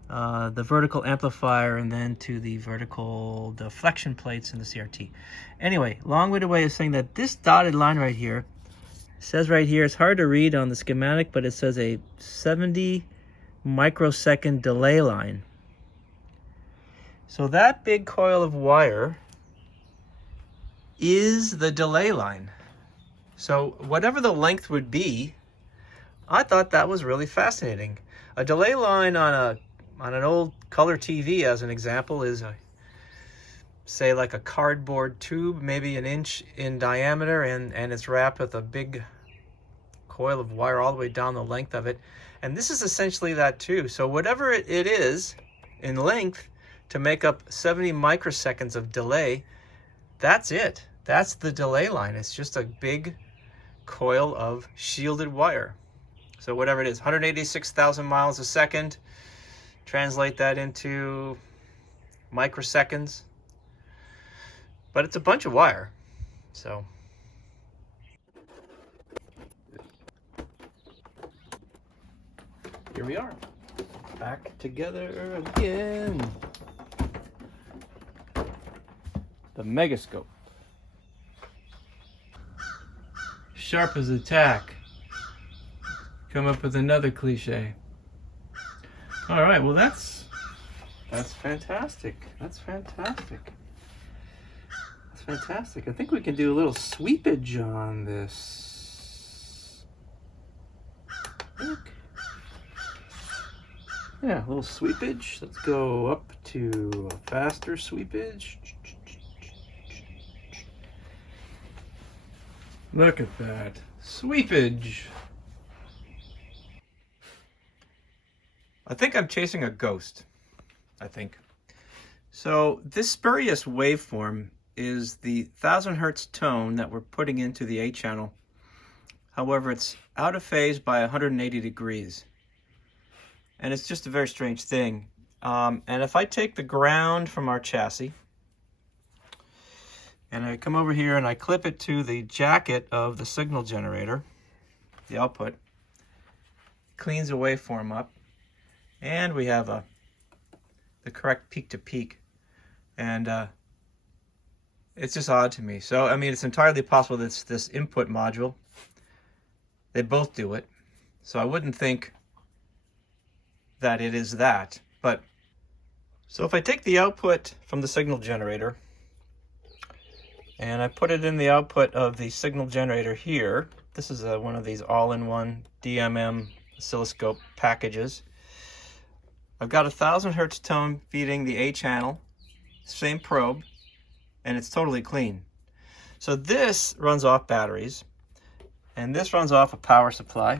vertical amplifier and then to the vertical deflection plates in the CRT. Anyway, long-winded way of saying that this dotted line right here says right here, it's hard to read on the schematic, but it says a 70 microsecond delay line. So that big coil of wire is the delay line. So whatever the length would be, I thought that was really fascinating. A delay line on an old color TV, as an example, is say like a cardboard tube, maybe an inch in diameter, and it's wrapped with a big coil of wire all the way down the length of it. And this is essentially that too. So whatever it is in length to make up 70 microseconds of delay, that's it. That's the delay line. It's just a big coil of shielded wire. So whatever it is, 186,000 miles a second. Translate that into microseconds. But it's a bunch of wire. So here we are, back together again. The Megascope. Sharp as a tack. Come up with another cliche. All right, well that's fantastic. That's fantastic. That's fantastic. I think we can do a little sweepage on this. Look. Yeah, a little sweepage. Let's go up to a faster sweepage. Look at that. Sweepage. I think I'm chasing a ghost. I think. So this spurious waveform is the 1000 hertz tone that we're putting into the A channel. However, it's out of phase by 180 degrees. And it's just a very strange thing. And if I take the ground from our chassis, and I come over here and I clip it to the jacket of the signal generator, the output, cleans the waveform up, and we have the correct peak to peak. And it's just odd to me. So, I mean, it's entirely possible that it's this input module. They both do it. So I wouldn't think that it is that. But, so if I take the output from the signal generator, and I put it in the output of the signal generator here. This is one of these all-in-one DMM oscilloscope packages. I've got 1000 hertz tone feeding the A channel, same probe, and it's totally clean. So this runs off batteries, and this runs off a power supply.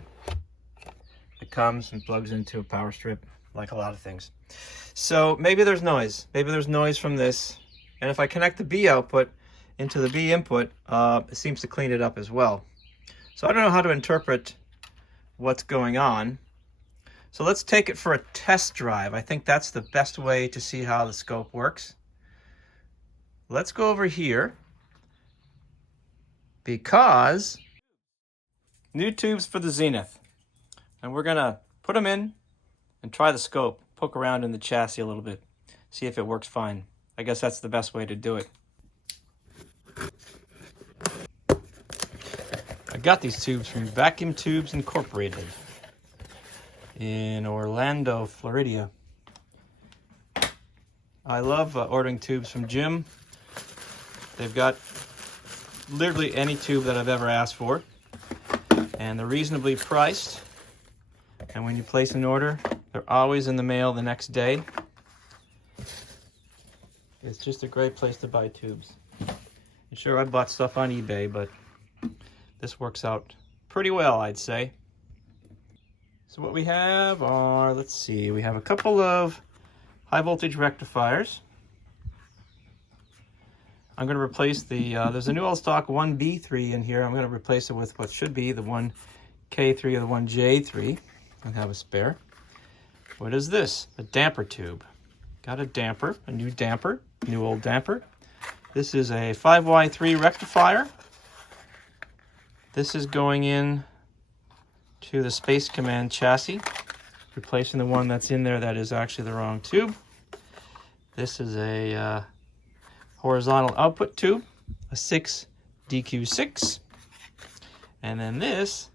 It comes and plugs into a power strip, like a lot of things. So maybe there's noise. Maybe there's noise from this. And if I connect the B output into the B input, it seems to clean it up as well. So I don't know how to interpret what's going on. So let's take it for a test drive. I think that's the best way to see how the scope works. Let's go over here, because new tubes for the Zenith. And we're gonna put them in and try the scope, poke around in the chassis a little bit, see if it works fine. I guess that's the best way to do it. I got these tubes from Vacuum Tubes Incorporated in Orlando, Florida. I love ordering tubes from Jim. They've got literally any tube that I've ever asked for, and they're reasonably priced. And when you place an order, they're always in the mail the next day. It's just a great place to buy tubes. And sure, I bought stuff on eBay, but this works out pretty well, I'd say. So what we have are, let's see, we have a couple of high voltage rectifiers. I'm going to replace the, there's a new old stock 1B3 in here. I'm going to replace it with what should be the 1K3 or the 1J3. I have a spare. What is this? A damper tube. Got a damper, a new old damper. This is a 5Y3 rectifier. This is going in to the Space Command chassis, replacing the one that's in there that is actually the wrong tube. This is a horizontal output tube, a 6DQ6. And then this,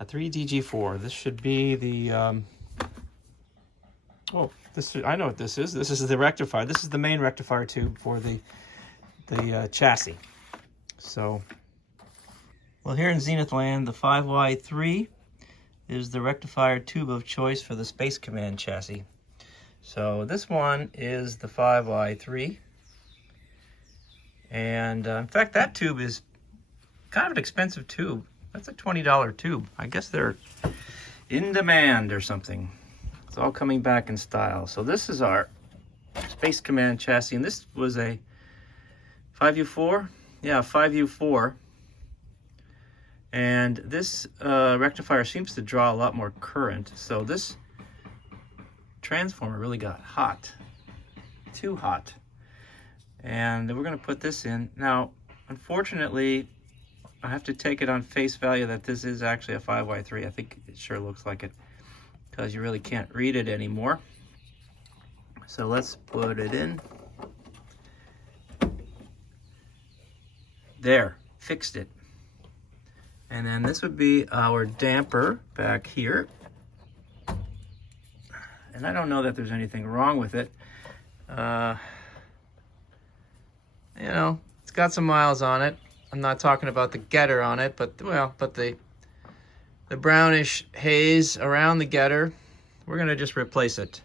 a 3DG4. This should be the, I know what this is. This is the rectifier. This is the main rectifier tube for the chassis. So, well, here in Zenith land, the 5Y3 is the rectifier tube of choice for the Space Command chassis. So this one is the 5Y3. And in fact, that tube is kind of an expensive tube. That's a $20 tube. I guess they're in demand or something. It's all coming back in style. So this is our Space Command chassis, and this was a 5U4? Yeah, 5U4. And this rectifier seems to draw a lot more current. So this transformer really got hot, too hot. And we're going to put this in. Now, unfortunately, I have to take it on face value that this is actually a 5Y3. I think it sure looks like it because you really can't read it anymore. So let's put it in. There, fixed it. And then this would be our damper back here. And I don't know that there's anything wrong with it. You know, it's got some miles on it. I'm not talking about the getter on it, but well, but the brownish haze around the getter, we're gonna just replace it.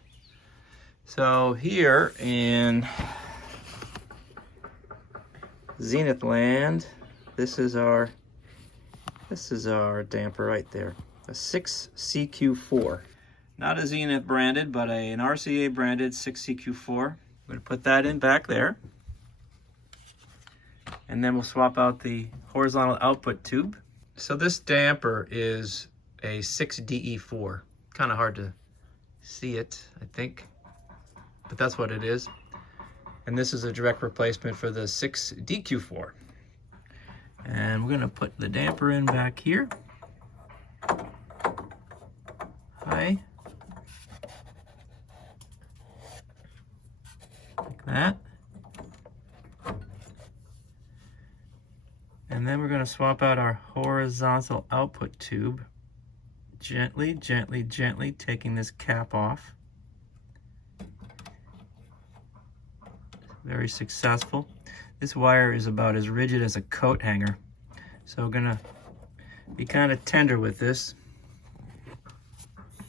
So here in Zenith land, this is our damper right there, a 6CQ4. Not a Zenith branded, but an RCA branded 6CQ4. I'm gonna put that in back there. And then we'll swap out the horizontal output tube. So this damper is a 6DE4. Kind of hard to see it, I think, but that's what it is. And this is a direct replacement for the 6DQ4. And we're gonna put the damper in back here. Hi. Like that. And then we're going to swap out our horizontal output tube. Gently, gently, gently taking this cap off. Very successful. This wire is about as rigid as a coat hanger. So we're going to be kind of tender with this.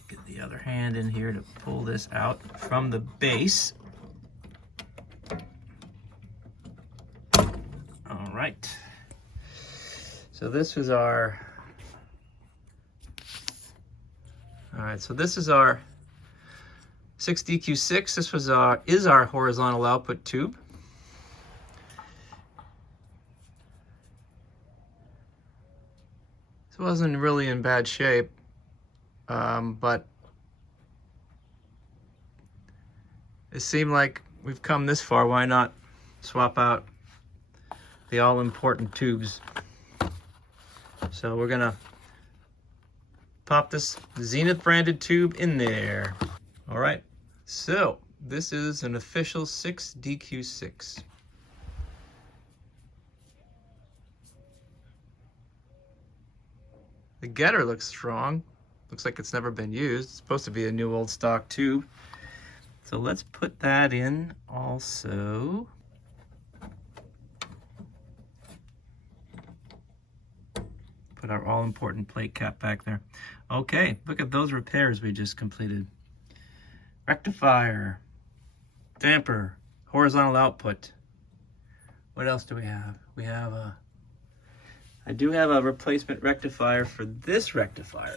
Get the other hand in here to pull this out from the base. All right. So this is our, all right, so this is our 6DQ6. This is our horizontal output tube. This wasn't really in bad shape, but it seemed like we've come this far. Why not swap out the all-important tubes? So we're gonna pop this Zenith branded tube in there. All right, so this is an official 6DQ6. The getter looks strong. Looks like it's never been used. It's supposed to be a new old stock tube. So let's put that in also. Put our all-important plate cap back there. Okay, look at those repairs we just completed. Rectifier, damper, horizontal output. What else do we have? We have I do have a replacement rectifier for this rectifier.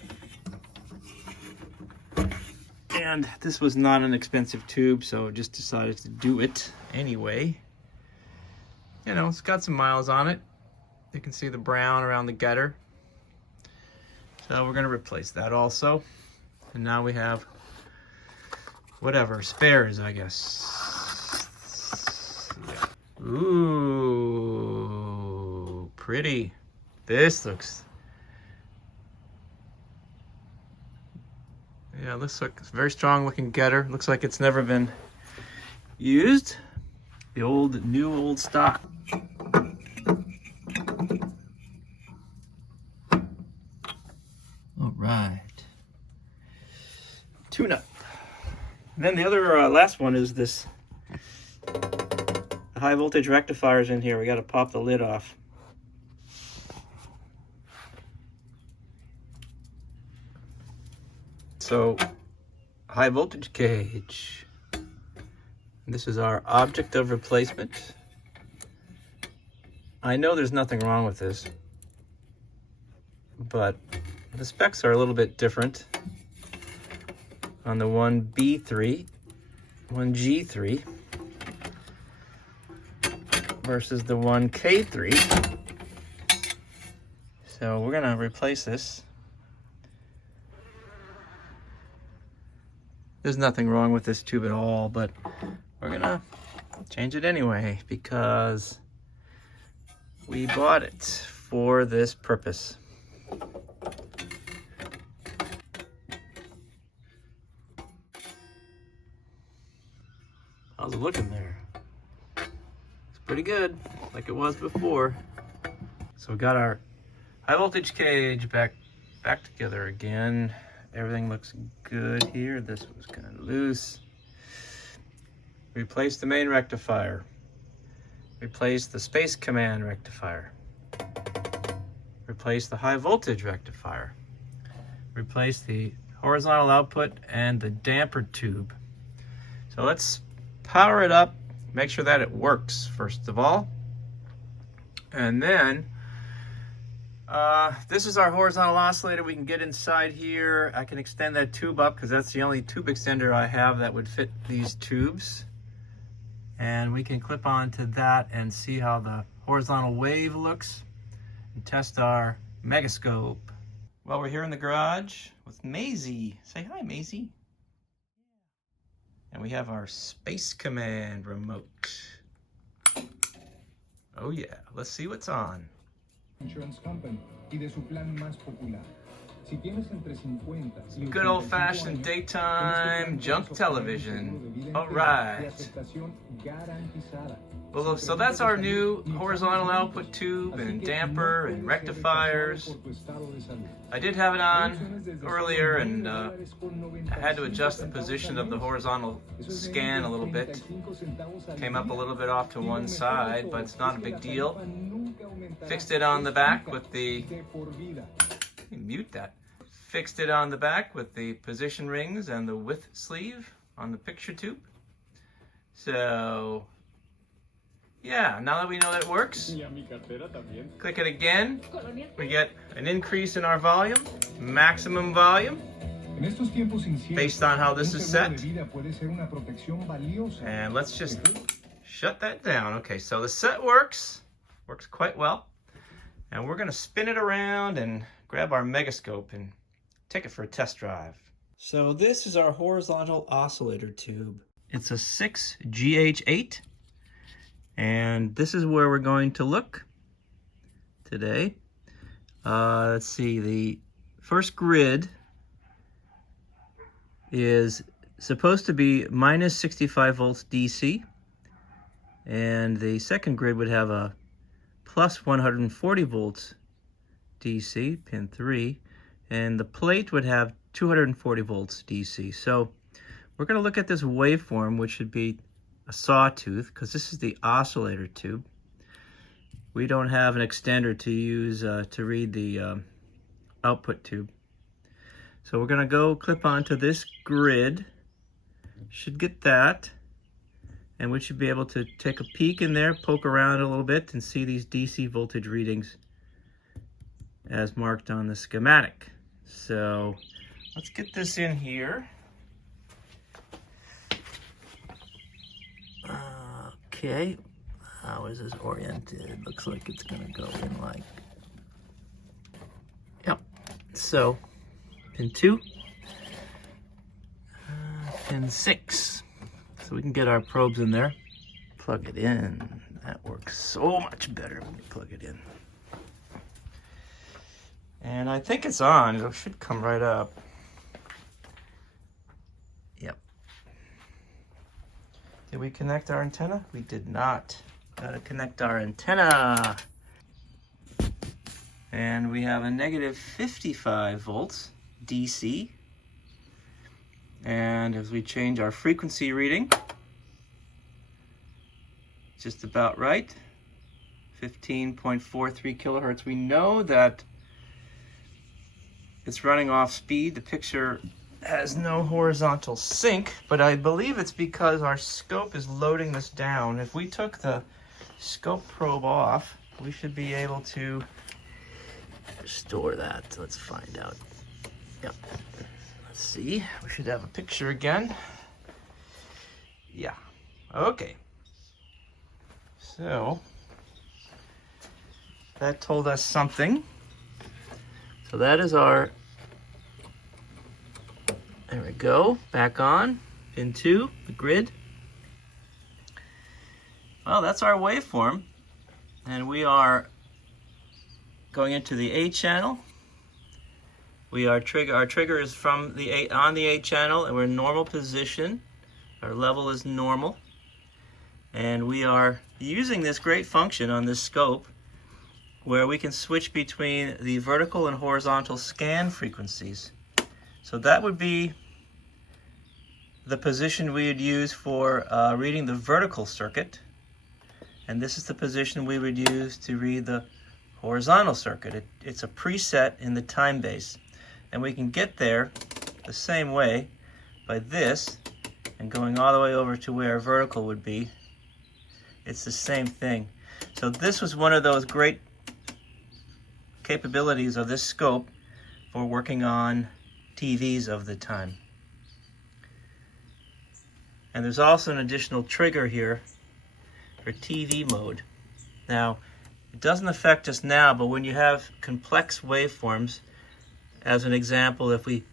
And this was not an expensive tube, so just decided to do it anyway. You know, it's got some miles on it. You can see the brown around the getter. So we're gonna replace that also. And now we have whatever, spares, I guess. Yeah. Ooh, pretty. This looks, yeah, looks like it's a very strong looking getter. Looks like it's never been used. The new old stock. All right. Tune up. And then the other last one is this high voltage rectifiers in here. We got to pop the lid off. So, high voltage cage. This is our object of replacement. I know there's nothing wrong with this, but the specs are a little bit different on the 1B3, 1G3 versus the 1K3. So we're gonna replace this. There's nothing wrong with this tube at all, but we're gonna change it anyway because we bought it for this purpose. How's it looking there? It's pretty good, like it was before. So we got our high voltage cage back together again. Everything looks good here. This was kind of loose. Replace the main rectifier. Replace the space command rectifier. Replace the high voltage rectifier. Replace the horizontal output and the damper tube. So let's power it up, make sure that it works first of all. And then this is our horizontal oscillator. We can get inside here. I can extend that tube up because that's the only tube extender I have that would fit these tubes. And we can clip onto that and see how the horizontal wave looks and test our megascope. Well, we're here in the garage with Maisie. Say hi, Maisie. And we have our space command remote. Oh yeah, let's see what's on. Insurance company y de su plan más popular. Si tienes entre 50 y good old-fashioned daytime junk television. All right. Well, so that's our new horizontal output tube and damper and rectifiers. I did have it on earlier, and I had to adjust the position of the horizontal scan a little bit. Came up a little bit off to one side, but it's not a big deal. Fixed it on the back with the, mute that. Fixed it on the back with the position rings and the width sleeve on the picture tube. So, yeah, now that we know that it works, click it again, we get an increase in our volume, maximum volume, based on how this is set. And let's just shut that down. Okay, so the set works quite well. And we're gonna spin it around and grab our megascope and take it for a test drive. So this is our horizontal oscillator tube. It's a 6GH8, and this is where we're going to look today. Let's see, the first grid is supposed to be minus 65 volts DC, and the second grid would have a plus 140 volts DC, pin 3, and the plate would have 240 volts DC. So we're going to look at this waveform, which should be a sawtooth, because this is the oscillator tube. We don't have an extender to use to read the output tube. So we're going to go clip onto this grid. Should get that. And we should be able to take a peek in there, poke around a little bit, and see these DC voltage readings as marked on the schematic. So let's get this in here. Okay, how is this oriented? Looks like it's gonna go in like, yep. So pin 2, pin 6. So we can get our probes in there, plug it in. That works so much better when you plug it in. And I think it's on. It should come right up. Yep. Did we connect our antenna? We did not. Gotta connect our antenna. And we have a negative 55 volts DC. And as we change our frequency reading, just about right, 15.43 kilohertz. We know that it's running off speed. The picture has no horizontal sync, but I believe it's because our scope is loading this down. If we took the scope probe off, we should be able to restore that. Let's find out. Yep. Let's see, we should have a picture again. Yeah, okay. So, that told us something. So that is our, there we go, back on, pin 2, the grid. Well, that's our waveform, and we are going into the A channel. Our trigger is from the on the A channel, and we're in normal position. Our level is normal, and we are using this great function on this scope where we can switch between the vertical and horizontal scan frequencies. So that would be the position we would use for reading the vertical circuit, and this is the position we would use to read the horizontal circuit. It's a preset in the time base, and we can get there the same way by this and going all the way over to where our vertical would be. It's the same thing. So this was one of those great capabilities of this scope for working on TVs of the time. And there's also an additional trigger here for TV mode. Now, it doesn't affect us now, but when you have complex waveforms, as an example, if we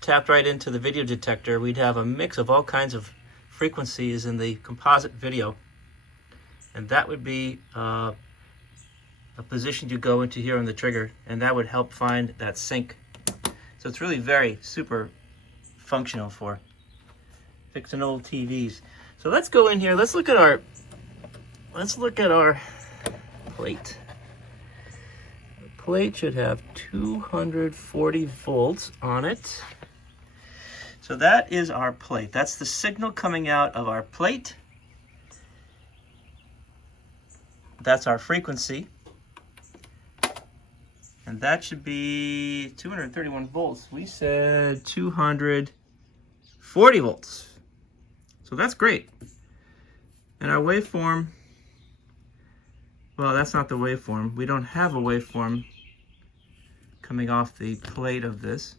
tapped right into the video detector, we'd have a mix of all kinds of frequencies in the composite video, and that would be a position you go into here on the trigger, and that would help find that sync. So it's really very super functional for fixing old TVs. So let's go in here. Let's look at our plate. The plate should have 240 volts on it. So that is our plate. That's the signal coming out of our plate. That's our frequency. And that should be 231 volts. We said 240 volts. So that's great. And our waveform, well, that's not the waveform. We don't have a waveform coming off the plate of this,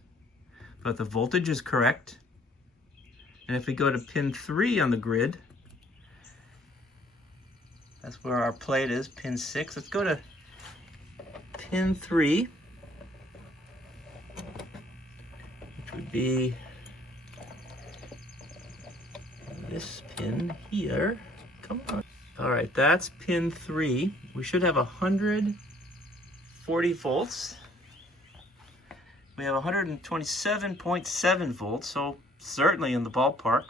but the voltage is correct. And if we go to pin 3 on the grid, that's where our plate is, pin 6. Let's go to pin 3, which would be this pin here. Come on. All right, that's pin 3. We should have 140 volts. We have 127.7 volts, so certainly in the ballpark.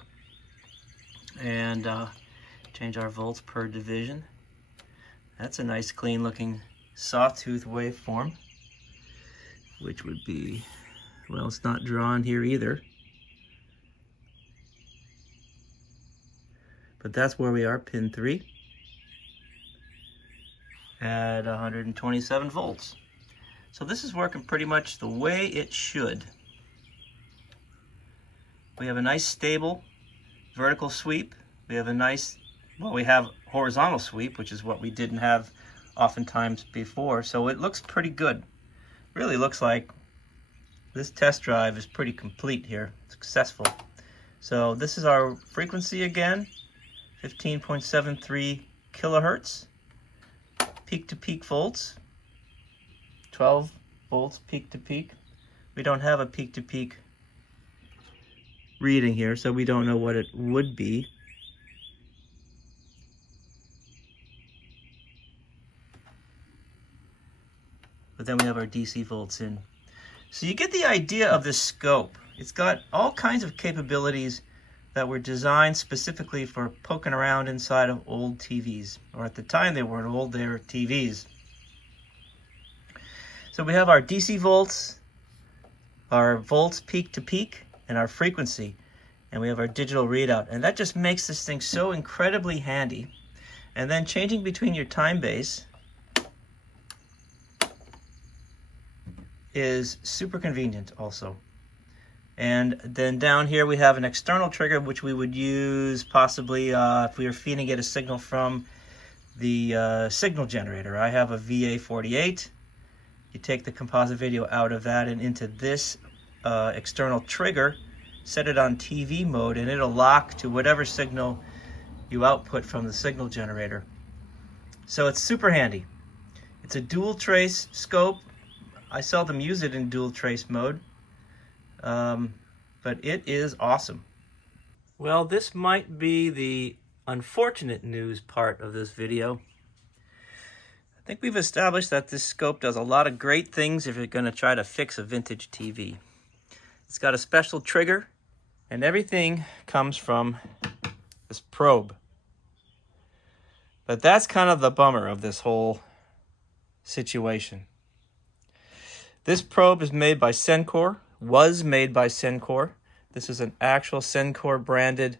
And change our volts per division. That's a nice clean looking sawtooth waveform, which would be, well, it's not drawn here either. But that's where we are, pin 3, at 127 volts. So this is working pretty much the way it should. We have a nice stable vertical sweep. We have a nice, well, we have horizontal sweep, which is what we didn't have oftentimes before. So it looks pretty good. Really looks like this test drive is pretty complete here, successful. So this is our frequency again. 15.73 kilohertz, peak to peak volts, 12 volts peak to peak. We don't have a peak to peak reading here, so we don't know what it would be. But then we have our DC volts in. So you get the idea of this scope. It's got all kinds of capabilities that were designed specifically for poking around inside of old TVs, or at the time they weren't old, they were TVs. So we have our DC volts, our volts peak to peak, and our frequency, and we have our digital readout, and that just makes this thing so incredibly handy. And then changing between your time base is super convenient also. And then down here we have an external trigger, which we would use possibly if we were feeding it a signal from the signal generator. I have a VA48. You take the composite video out of that and into this external trigger, set it on TV mode, and it'll lock to whatever signal you output from the signal generator. So it's super handy. It's a dual trace scope. I seldom use it in dual trace mode, but it is awesome. Well, this might be the unfortunate news part of this video. I think we've established that this scope does a lot of great things if you're going to try to fix a vintage TV. It's got a special trigger, and everything comes from this probe. But that's kind of the bummer of this whole situation. This probe is made by Sencore, was made by Sencore. This is an actual Sencore branded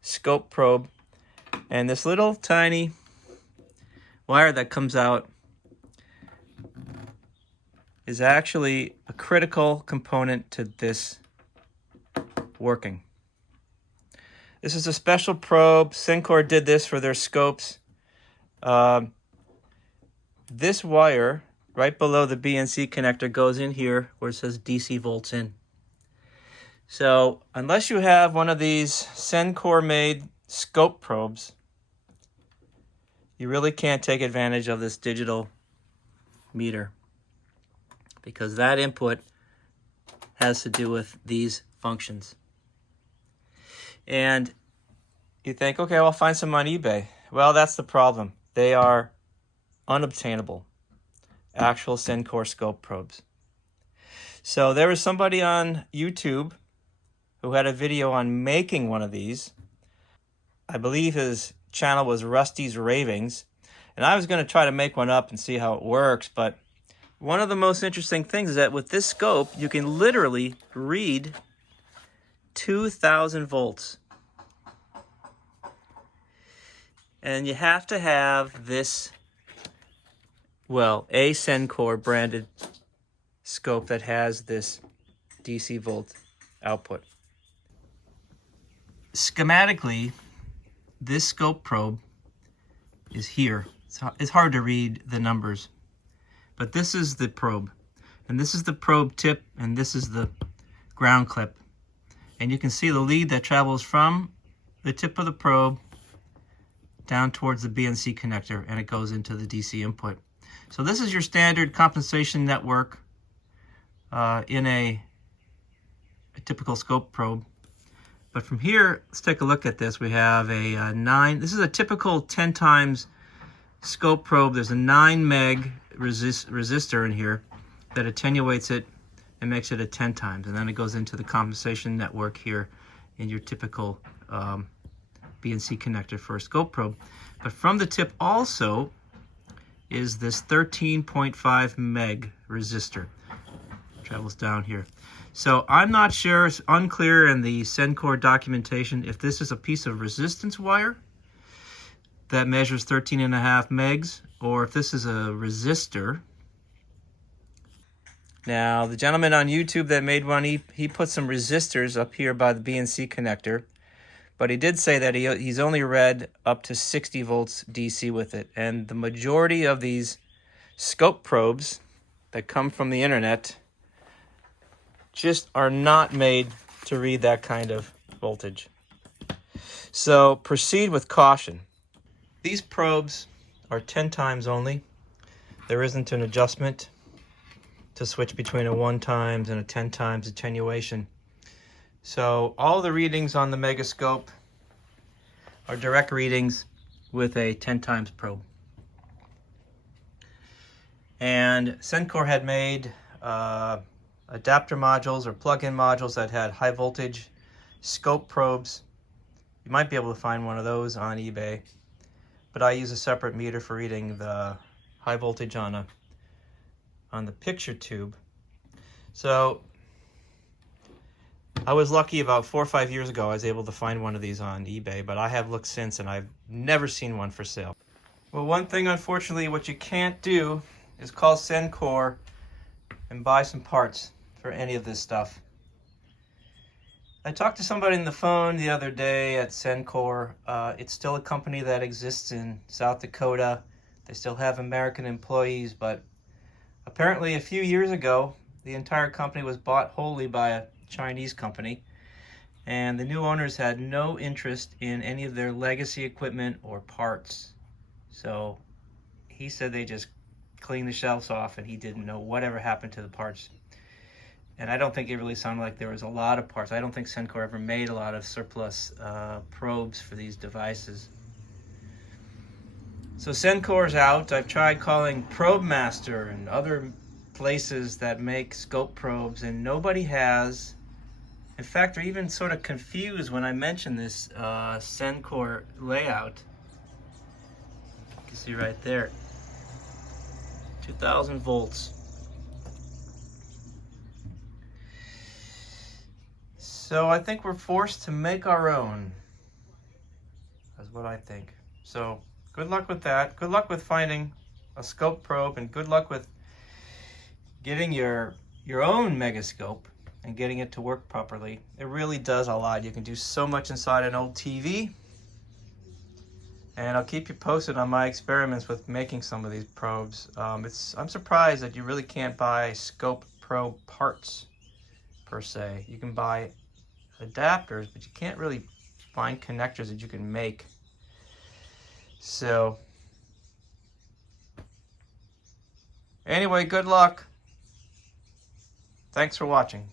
scope probe. And this little tiny wire that comes out is actually a critical component to this working. This is a special probe. Sencore did this for their scopes. This wire right below the BNC connector goes in here where it says DC volts in. So unless you have one of these Sencore made scope probes, you really can't take advantage of this digital meter, because that input has to do with these functions. And you think, okay, well, I'll find some on eBay. Well, that's the problem. They are unobtainable. Actual Sencore scope probes. So there was somebody on YouTube who had a video on making one of these. I believe his channel was Rusty's Ravings. And I was going to try to make one up and see how it works. But one of the most interesting things is that with this scope, you can literally read 2,000 volts. And you have to have this, well, a Sencore branded scope that has this DC volt output. Schematically, this scope probe is here. It's hard to read the numbers, but this is the probe, and this is the probe tip, and this is the ground clip. And you can see the lead that travels from the tip of the probe down towards the BNC connector, and it goes into the DC input. So this is your standard compensation network in a typical scope probe. But from here, let's take a look at this. We have a 9, this is a typical 10 times scope probe. There's a 9 meg resistor in here that attenuates it and makes it a 10 times. And then it goes into the compensation network here in your typical BNC connector for a scope probe. But from the tip also is this 13.5 meg resistor. Travels down here. So I'm not sure, it's unclear in the Sencore documentation if this is a piece of resistance wire that measures 13.5 megs, or if this is a resistor. Now, the gentleman on YouTube that made one, he put some resistors up here by the BNC connector, but he did say that he's only read up to 60 volts DC with it. And the majority of these scope probes that come from the internet just are not made to read that kind of voltage. So proceed with caution. These probes are 10 times only. There isn't an adjustment to switch between a 1 times and a 10 times attenuation. So all the readings on the Megascope are direct readings with a 10 times probe. And Sencore had made adapter modules or plug-in modules that had high voltage scope probes. You might be able to find one of those on eBay, but I use a separate meter for reading the high voltage on the picture tube. So I was lucky about 4 or 5 years ago I was able to find one of these on eBay, but I have looked since and I've never seen one for sale. Well, one thing, unfortunately, what you can't do is call Sencore and buy some parts for any of this stuff. I talked to somebody on the phone the other day at Sencore. It's still a company that exists in South Dakota. They still have American employees, but apparently a few years ago, the entire company was bought wholly by a Chinese company, and the new owners had no interest in any of their legacy equipment or parts. So he said they just clean the shelves off, and he didn't know whatever happened to the parts. And I don't think it really sounded like there was a lot of parts. I don't think Sencore ever made a lot of surplus probes for these devices. So Sencore's out. I've tried calling Probe Master and other places that make scope probes, and nobody has. In fact, they're even sort of confused when I mention this Sencore layout. You can see right there, 2000 volts. So I think we're forced to make our own. That's what I think. So good luck with that. Good luck with finding a scope probe, and good luck with getting your own megascope and getting it to work properly. It really does a lot. You can do so much inside an old TV. And I'll keep you posted on my experiments with making some of these probes. I'm surprised that you really can't buy scope probe parts per se. You can buy adapters, but you can't really find connectors that you can make. So anyway, good luck. Thanks for watching.